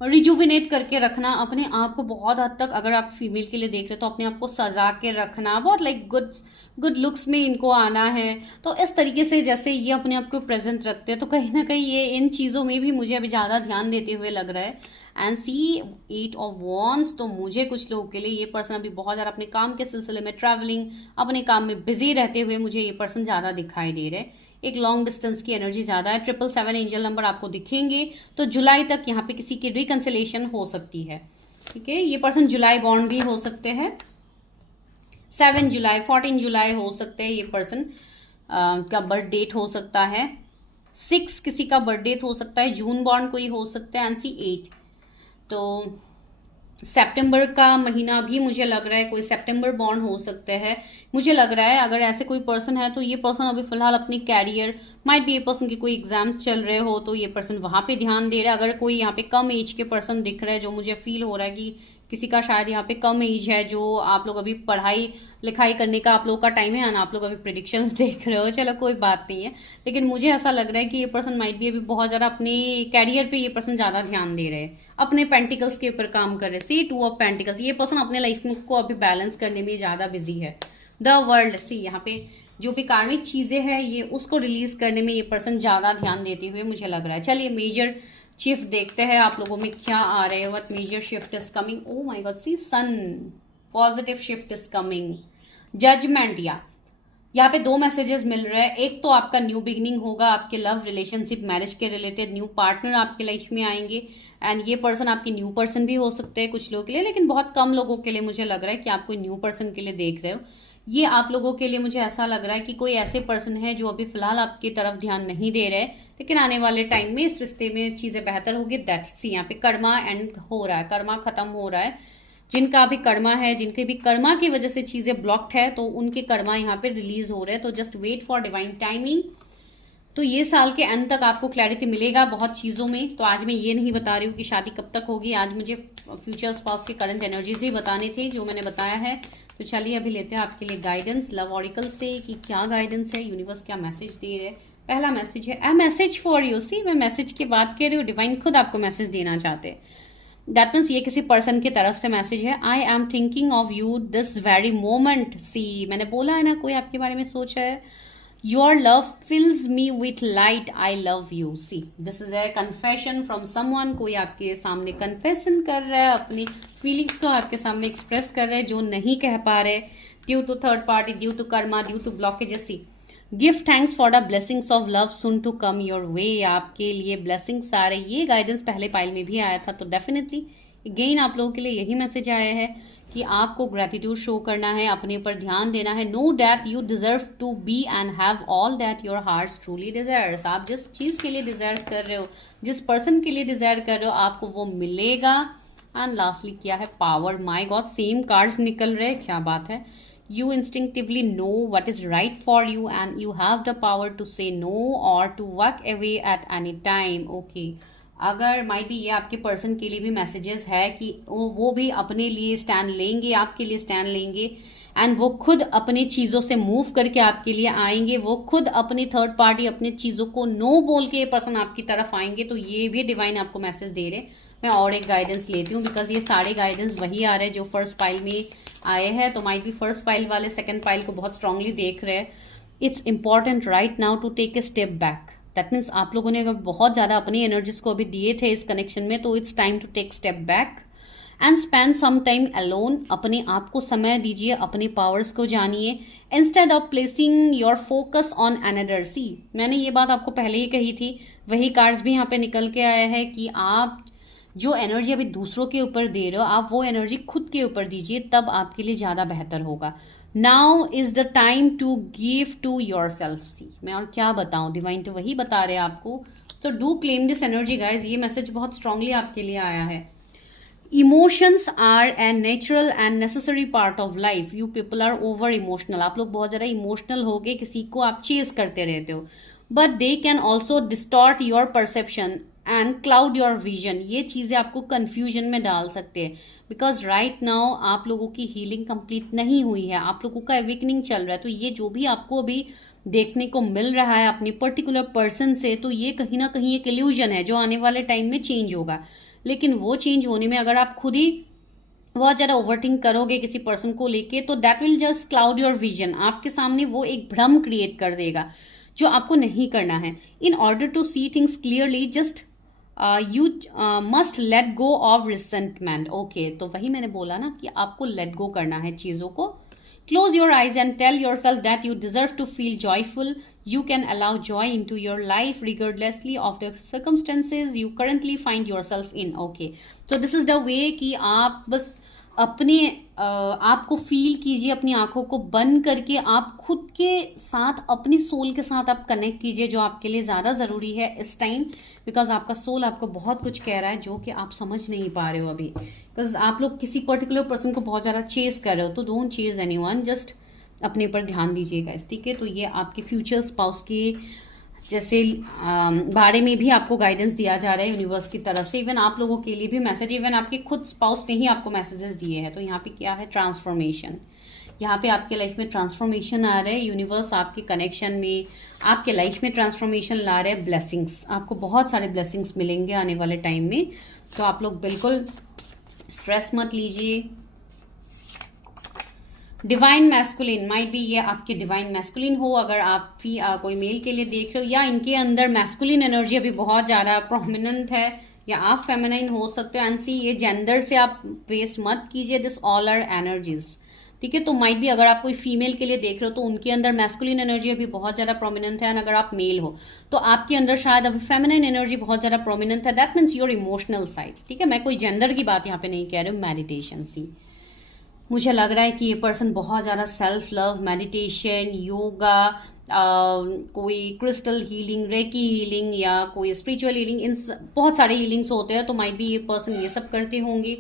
रिजुविनेट करके रखना अपने आप को बहुत हद तक। अगर आप फीमेल के लिए देख रहे हो तो अपने आप को सजा के रखना, बहुत लाइक गुड गुड लुक्स में इनको आना है। तो इस तरीके से जैसे ये अपने आप को प्रेजेंट रखते हैं, तो कहीं ना कहीं ये इन चीज़ों में भी मुझे अभी ज़्यादा ध्यान देते हुए लग रहा है। एंड सी 8 ऑफ वॉन्ड्स, तो मुझे कुछ लोगों के लिए ये पर्सन अभी बहुत ज़्यादा अपने काम के सिलसिले में ट्रैवलिंग, अपने काम में बिजी रहते हुए मुझे ये पर्सन ज़्यादा दिखाई दे रहे हैं। एक लॉन्ग डिस्टेंस की एनर्जी ज्यादा है। 777 एंजल नंबर आपको दिखेंगे, तो जुलाई तक यहाँ पे किसी की रिकंसिलेशन हो सकती है। ठीक है, ये पर्सन जुलाई बॉर्न भी हो सकते हैं, 7 जुलाई 14 जुलाई हो सकते हैं। ये पर्सन का बर्थ डेट हो सकता है 6, किसी का बर्थ डेट हो सकता है, जून बॉर्न कोई हो सकता है, एनसी 8। तो सितंबर का महीना भी मुझे लग रहा है कोई सितंबर बॉर्न हो सकते हैं। मुझे लग रहा है अगर ऐसे कोई पर्सन है तो ये पर्सन अभी फिलहाल अपनी कैरियर, माइट बी ये पर्सन की कोई एग्जाम्स चल रहे हो तो ये पर्सन वहां पे ध्यान दे रहा है। अगर कोई यहाँ पे कम एज के पर्सन दिख रहा है, जो मुझे फील हो रहा है कि किसी का शायद यहाँ पे कम एज है, जो आप लोग अभी पढ़ाई लिखाई करने का आप लोग का टाइम है, आप लोग अभी प्रिडिक्शंस देख रहे हो, चलो कोई बात नहीं है। लेकिन मुझे ऐसा लग रहा है कि ये पर्सन माइट भी अभी बहुत ज्यादा अपने कैरियर पे ये पर्सन ज्यादा ध्यान दे रहे हैं, अपने पेंटिकल्स के ऊपर काम कर रहे हैं। सी 2 ऑफ पेंटिकल्स, ये पर्सन अपने लाइफ को अभी बैलेंस करने में ज्यादा बिजी है। द वर्ल्ड, सी यहाँ पे जो भी कार्मिक चीजें हैं ये उसको रिलीज करने में ये पर्सन ज्यादा ध्यान देते हुए मुझे लग रहा है। चलिए मेजर शिफ्ट देखते हैं आप लोगों में क्या आ रहे हैं। What major shift is coming, oh my God, see sun, positive shift is coming, judgement. या यहाँ पे 2 मैसेजेस मिल रहे हैं। एक तो आपका न्यू बिगिनिंग होगा, आपके लव रिलेशनशिप मैरिज के रिलेटेड न्यू पार्टनर आपके लाइफ में आएंगे। एंड ये पर्सन आपकी न्यू पर्सन भी हो सकते हैं कुछ लोगों के लिए, लेकिन बहुत कम लोगों के लिए मुझे लग रहा है कि आप कोई न्यू पर्सन के लिए देख रहे हो। ये आप लोगों के लिए मुझे ऐसा लग रहा है कि कोई ऐसे पर्सन है जो अभी फिलहाल आपकी तरफ ध्यान नहीं दे रहे, लेकिन आने वाले टाइम में इस रिश्ते में चीजें बेहतर होगी। दैट्स यहाँ पे कर्मा एंड हो रहा है, कर्मा खत्म हो रहा है। जिनका भी कर्मा है, जिनके भी कर्मा की वजह से चीजें ब्लॉक्ड है, तो उनके कर्मा यहाँ पे रिलीज हो रहे हैं। तो just wait for divine timing. तो ये साल के अंत तक आपको क्लैरिटी मिलेगा बहुत चीजों में। तो आज मैं ये नहीं बता रही हूँ कि शादी कब तक होगी, आज मुझे फ्यूचर स्पाउस के करंट एनर्जीज ही बताने थे जो मैंने बताया है। तो चलिए अभी लेते हैं आपके लिए गाइडेंस लव ऑरिकल से कि क्या गाइडेंस है, यूनिवर्स क्या मैसेज दे रहे हैं। पहला मैसेज है, अ मैसेज फॉर यू। सी मैं मैसेज की बात कर रही हूँ, डिवाइन खुद आपको मैसेज देना चाहते हैं। दैट मीन्स ये किसी पर्सन की तरफ से मैसेज है। I am thinking of you this very moment. See मैंने बोला है ना, कोई आपके बारे में सोचा है। Your love fills me with light, I love you. See this is a confession from someone. कोई आपके सामने कन्फेशन कर रहा है, अपनी फीलिंग्स को आपके सामने एक्सप्रेस कर रहे हैं जो नहीं कह पा रहे, due to third party, due to karma, due to blockages. See give thanks for the blessings of love soon to come your way. आपके लिए ब्लेसिंग्स आ रहे। ये गाइडेंस पहले पाइल में भी आया था, तो डेफिनेटली अगेन आप लोगों के लिए यही मैसेज आया है कि आपको ग्रेटिट्यूड शो करना है, अपने ऊपर ध्यान देना है। Know that you deserve to be and have all that your heart truly desires. आप जिस चीज के लिए डिजायर कर रहे हो, जिस पर्सन के लिए डिजायर कर रहे हो, आपको वो मिलेगा। एंड लास्टली क्या है, पावर। माई गॉड, सेम कार्ड्स निकल रहे, क्या बात है। You instinctively know what is right for you and you have the power to say no or to walk away at any time. Okay. अगर माइट भी ये आपके पर्सन के लिए भी मैसेजेस है कि वो भी अपने लिए स्टैंड लेंगे, आपके लिए स्टैंड लेंगे, एंड वो खुद अपनी चीज़ों से मूव करके आपके लिए आएंगे। वो खुद अपनी थर्ड पार्टी अपनी चीज़ों को नो बोल के ये पर्सन आपकी तरफ आएंगे। तो ये भी डिवाइन आपको मैसेज दे रहे। मैं और एक गाइडेंस लेती हूँ बिकॉज ये सारे गाइडेंस वही आ रहे हैं जो फर्स्ट पाइल में आए हैं। तो माइट भी फर्स्ट पाइल वाले सेकंड पाइल को बहुत स्ट्रांगली देख रहे हैं। It's important right now to take a step back. That means आप लोगों ने अगर बहुत ज़्यादा अपनी एनर्जीज को अभी दिए थे इस कनेक्शन में, तो it's time to take step back and spend some time alone. अपने आप को समय दीजिए, अपने पावर्स को जानिए, instead of placing your focus on another. See मैंने ये बात आपको पहले ही कही थी, वही कार्ड्स भी यहाँ पे निकल के आया है कि आप जो एनर्जी अभी दूसरों के ऊपर दे रहे हो, आप वो एनर्जी खुद के ऊपर दीजिए, तब आपके लिए ज़्यादा बेहतर होगा। Now is the time to give to your self. See मैं और क्या बताऊं, डिवाइन तो वही बता रहे हैं आपको। तो do claim this energy guys. ये मैसेज बहुत स्ट्रांगली आपके लिए आया है। Emotions are a natural and necessary part of life. You people are over emotional. आप लोग बहुत ज़्यादा इमोशनल हो गए, किसी को आप चेज करते रहते हो, but they can also distort your perception and cloud your vision. ये चीज़ें आपको कंफ्यूजन में डाल सकते हैं बिकॉज राइट नाउ आप लोगों की हीलिंग कंप्लीट नहीं हुई है, आप लोगों का अवेकनिंग चल रहा है। तो ये जो भी आपको अभी देखने को मिल रहा है अपनी पर्टिकुलर पर्सन से, तो ये कहीं ना कहीं एक इल्यूजन है जो आने वाले टाइम में चेंज होगा। लेकिन वो चेंज होने में अगर आप खुद ही बहुत ज़्यादा ओवरथिंक करोगे किसी पर्सन को लेके, तो that will just cloud your vision. आपके सामने वो एक भ्रम क्रिएट कर देगा जो आपको नहीं करना है। In order to see things clearly just you must let go of resentment. Okay, तो वही मैंने बोला ना कि आपको लेट गो करना है चीज़ों को। Close your eyes and tell yourself that you deserve to feel joyful. You can allow joy into your life regardlessly of the circumstances you currently find yourself in. Okay, so this is the way कि आप बस अपने आप को feel कीजिए, अपनी आंखों को बंद करके आप खुद के साथ, अपनी सोल के साथ आप कनेक्ट कीजिए, जो आपके लिए ज़्यादा ज़रूरी है इस टाइम। बिकॉज आपका सोल आपको बहुत कुछ कह रहा है जो कि आप समझ नहीं पा रहे हो अभी। बिकॉज आप लोग किसी पर्टिकुलर पर्सन को बहुत ज़्यादा चेस कर रहे हो, तो डोंट चेज एनीवन, जस्ट अपने पर ध्यान दीजिएगा। ठीक है, तो ये आपके फ्यूचर स्पाउस के जैसे बारे में भी आपको गाइडेंस दिया जा रहा है यूनिवर्स की तरफ से। इवन आप लोगों के लिए भी मैसेज, इवन आपके खुद स्पाउस ने ही आपको मैसेजेस दिए हैं। तो यहाँ पे क्या है, ट्रांसफॉर्मेशन। यहाँ पे आपके लाइफ में ट्रांसफॉर्मेशन आ रहा है। यूनिवर्स आपके कनेक्शन में, आपके लाइफ में ट्रांसफॉर्मेशन ला रहे हैं। ब्लेसिंग्स, आपको बहुत सारे ब्लेसिंग्स मिलेंगे आने वाले टाइम में। तो आप लोग बिल्कुल स्ट्रेस मत लीजिए। डिवाइन मैस्कुलिन माइट बी, ये आपके डिवाइन मैस्कुलिन हो अगर आप कोई मेल के लिए देख रहे हो, या इनके अंदर मैस्कुलिन एनर्जी अभी बहुत ज़्यादा प्रोमिनेंट है, या आप फेमिनाइन हो सकते हो। एंड सी, ये जेंडर से आप वेस्ट मत कीजिए, दिस ऑल आर एनर्जीज। ठीक है, तो माइट बी अगर आप कोई फीमेल के लिए देख रहे हो तो उनके अंदर मैस्कुलिन एनर्जी अभी बहुत ज़्यादा प्रोमिनेंट है। एंड अगर आप मेल हो तो आपके अंदर शायद अभी फेमिनाइन एनर्जी बहुत ज़्यादा प्रोमिनेंट है। That means your emotional side. ठीक है, मैं कोई जेंडर की बात यहाँ पे नहीं कह रही हूँ। मेडिटेशन, सी मुझे लग रहा है कि ये पर्सन बहुत ज़्यादा सेल्फ लव, मेडिटेशन, योगा, कोई क्रिस्टल हीलिंग, रेकी हीलिंग, या कोई स्पिरिचुअल हीलिंग, इन बहुत सारे हीलिंग्स होते हैं। तो माइट भी ये पर्सन ये सब करते होंगे।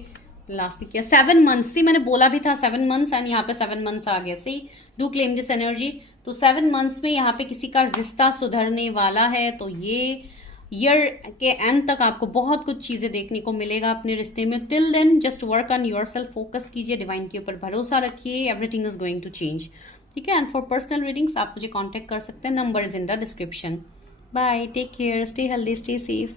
लास्ट क्या 7 मंथ्स से मैंने बोला भी था 7 मंथ्स, एंड यहाँ पे 7 मंथ्स आ गया। सी, डू क्लेम दिस एनर्जी। तो 7 मंथ्स में यहाँ पे किसी का रिश्ता सुधरने वाला है। तो ये ईयर के एंड तक आपको बहुत कुछ चीजें देखने को मिलेगा अपने रिश्ते में। Till then just work on yourself, focus कीजिए, डिवाइन के ऊपर भरोसा रखिए, everything is going to change. ठीक है, एंड फॉर पर्सनल रीडिंग्स आप मुझे कांटेक्ट कर सकते हैं, number is in the description. Bye, take care, stay healthy, stay safe.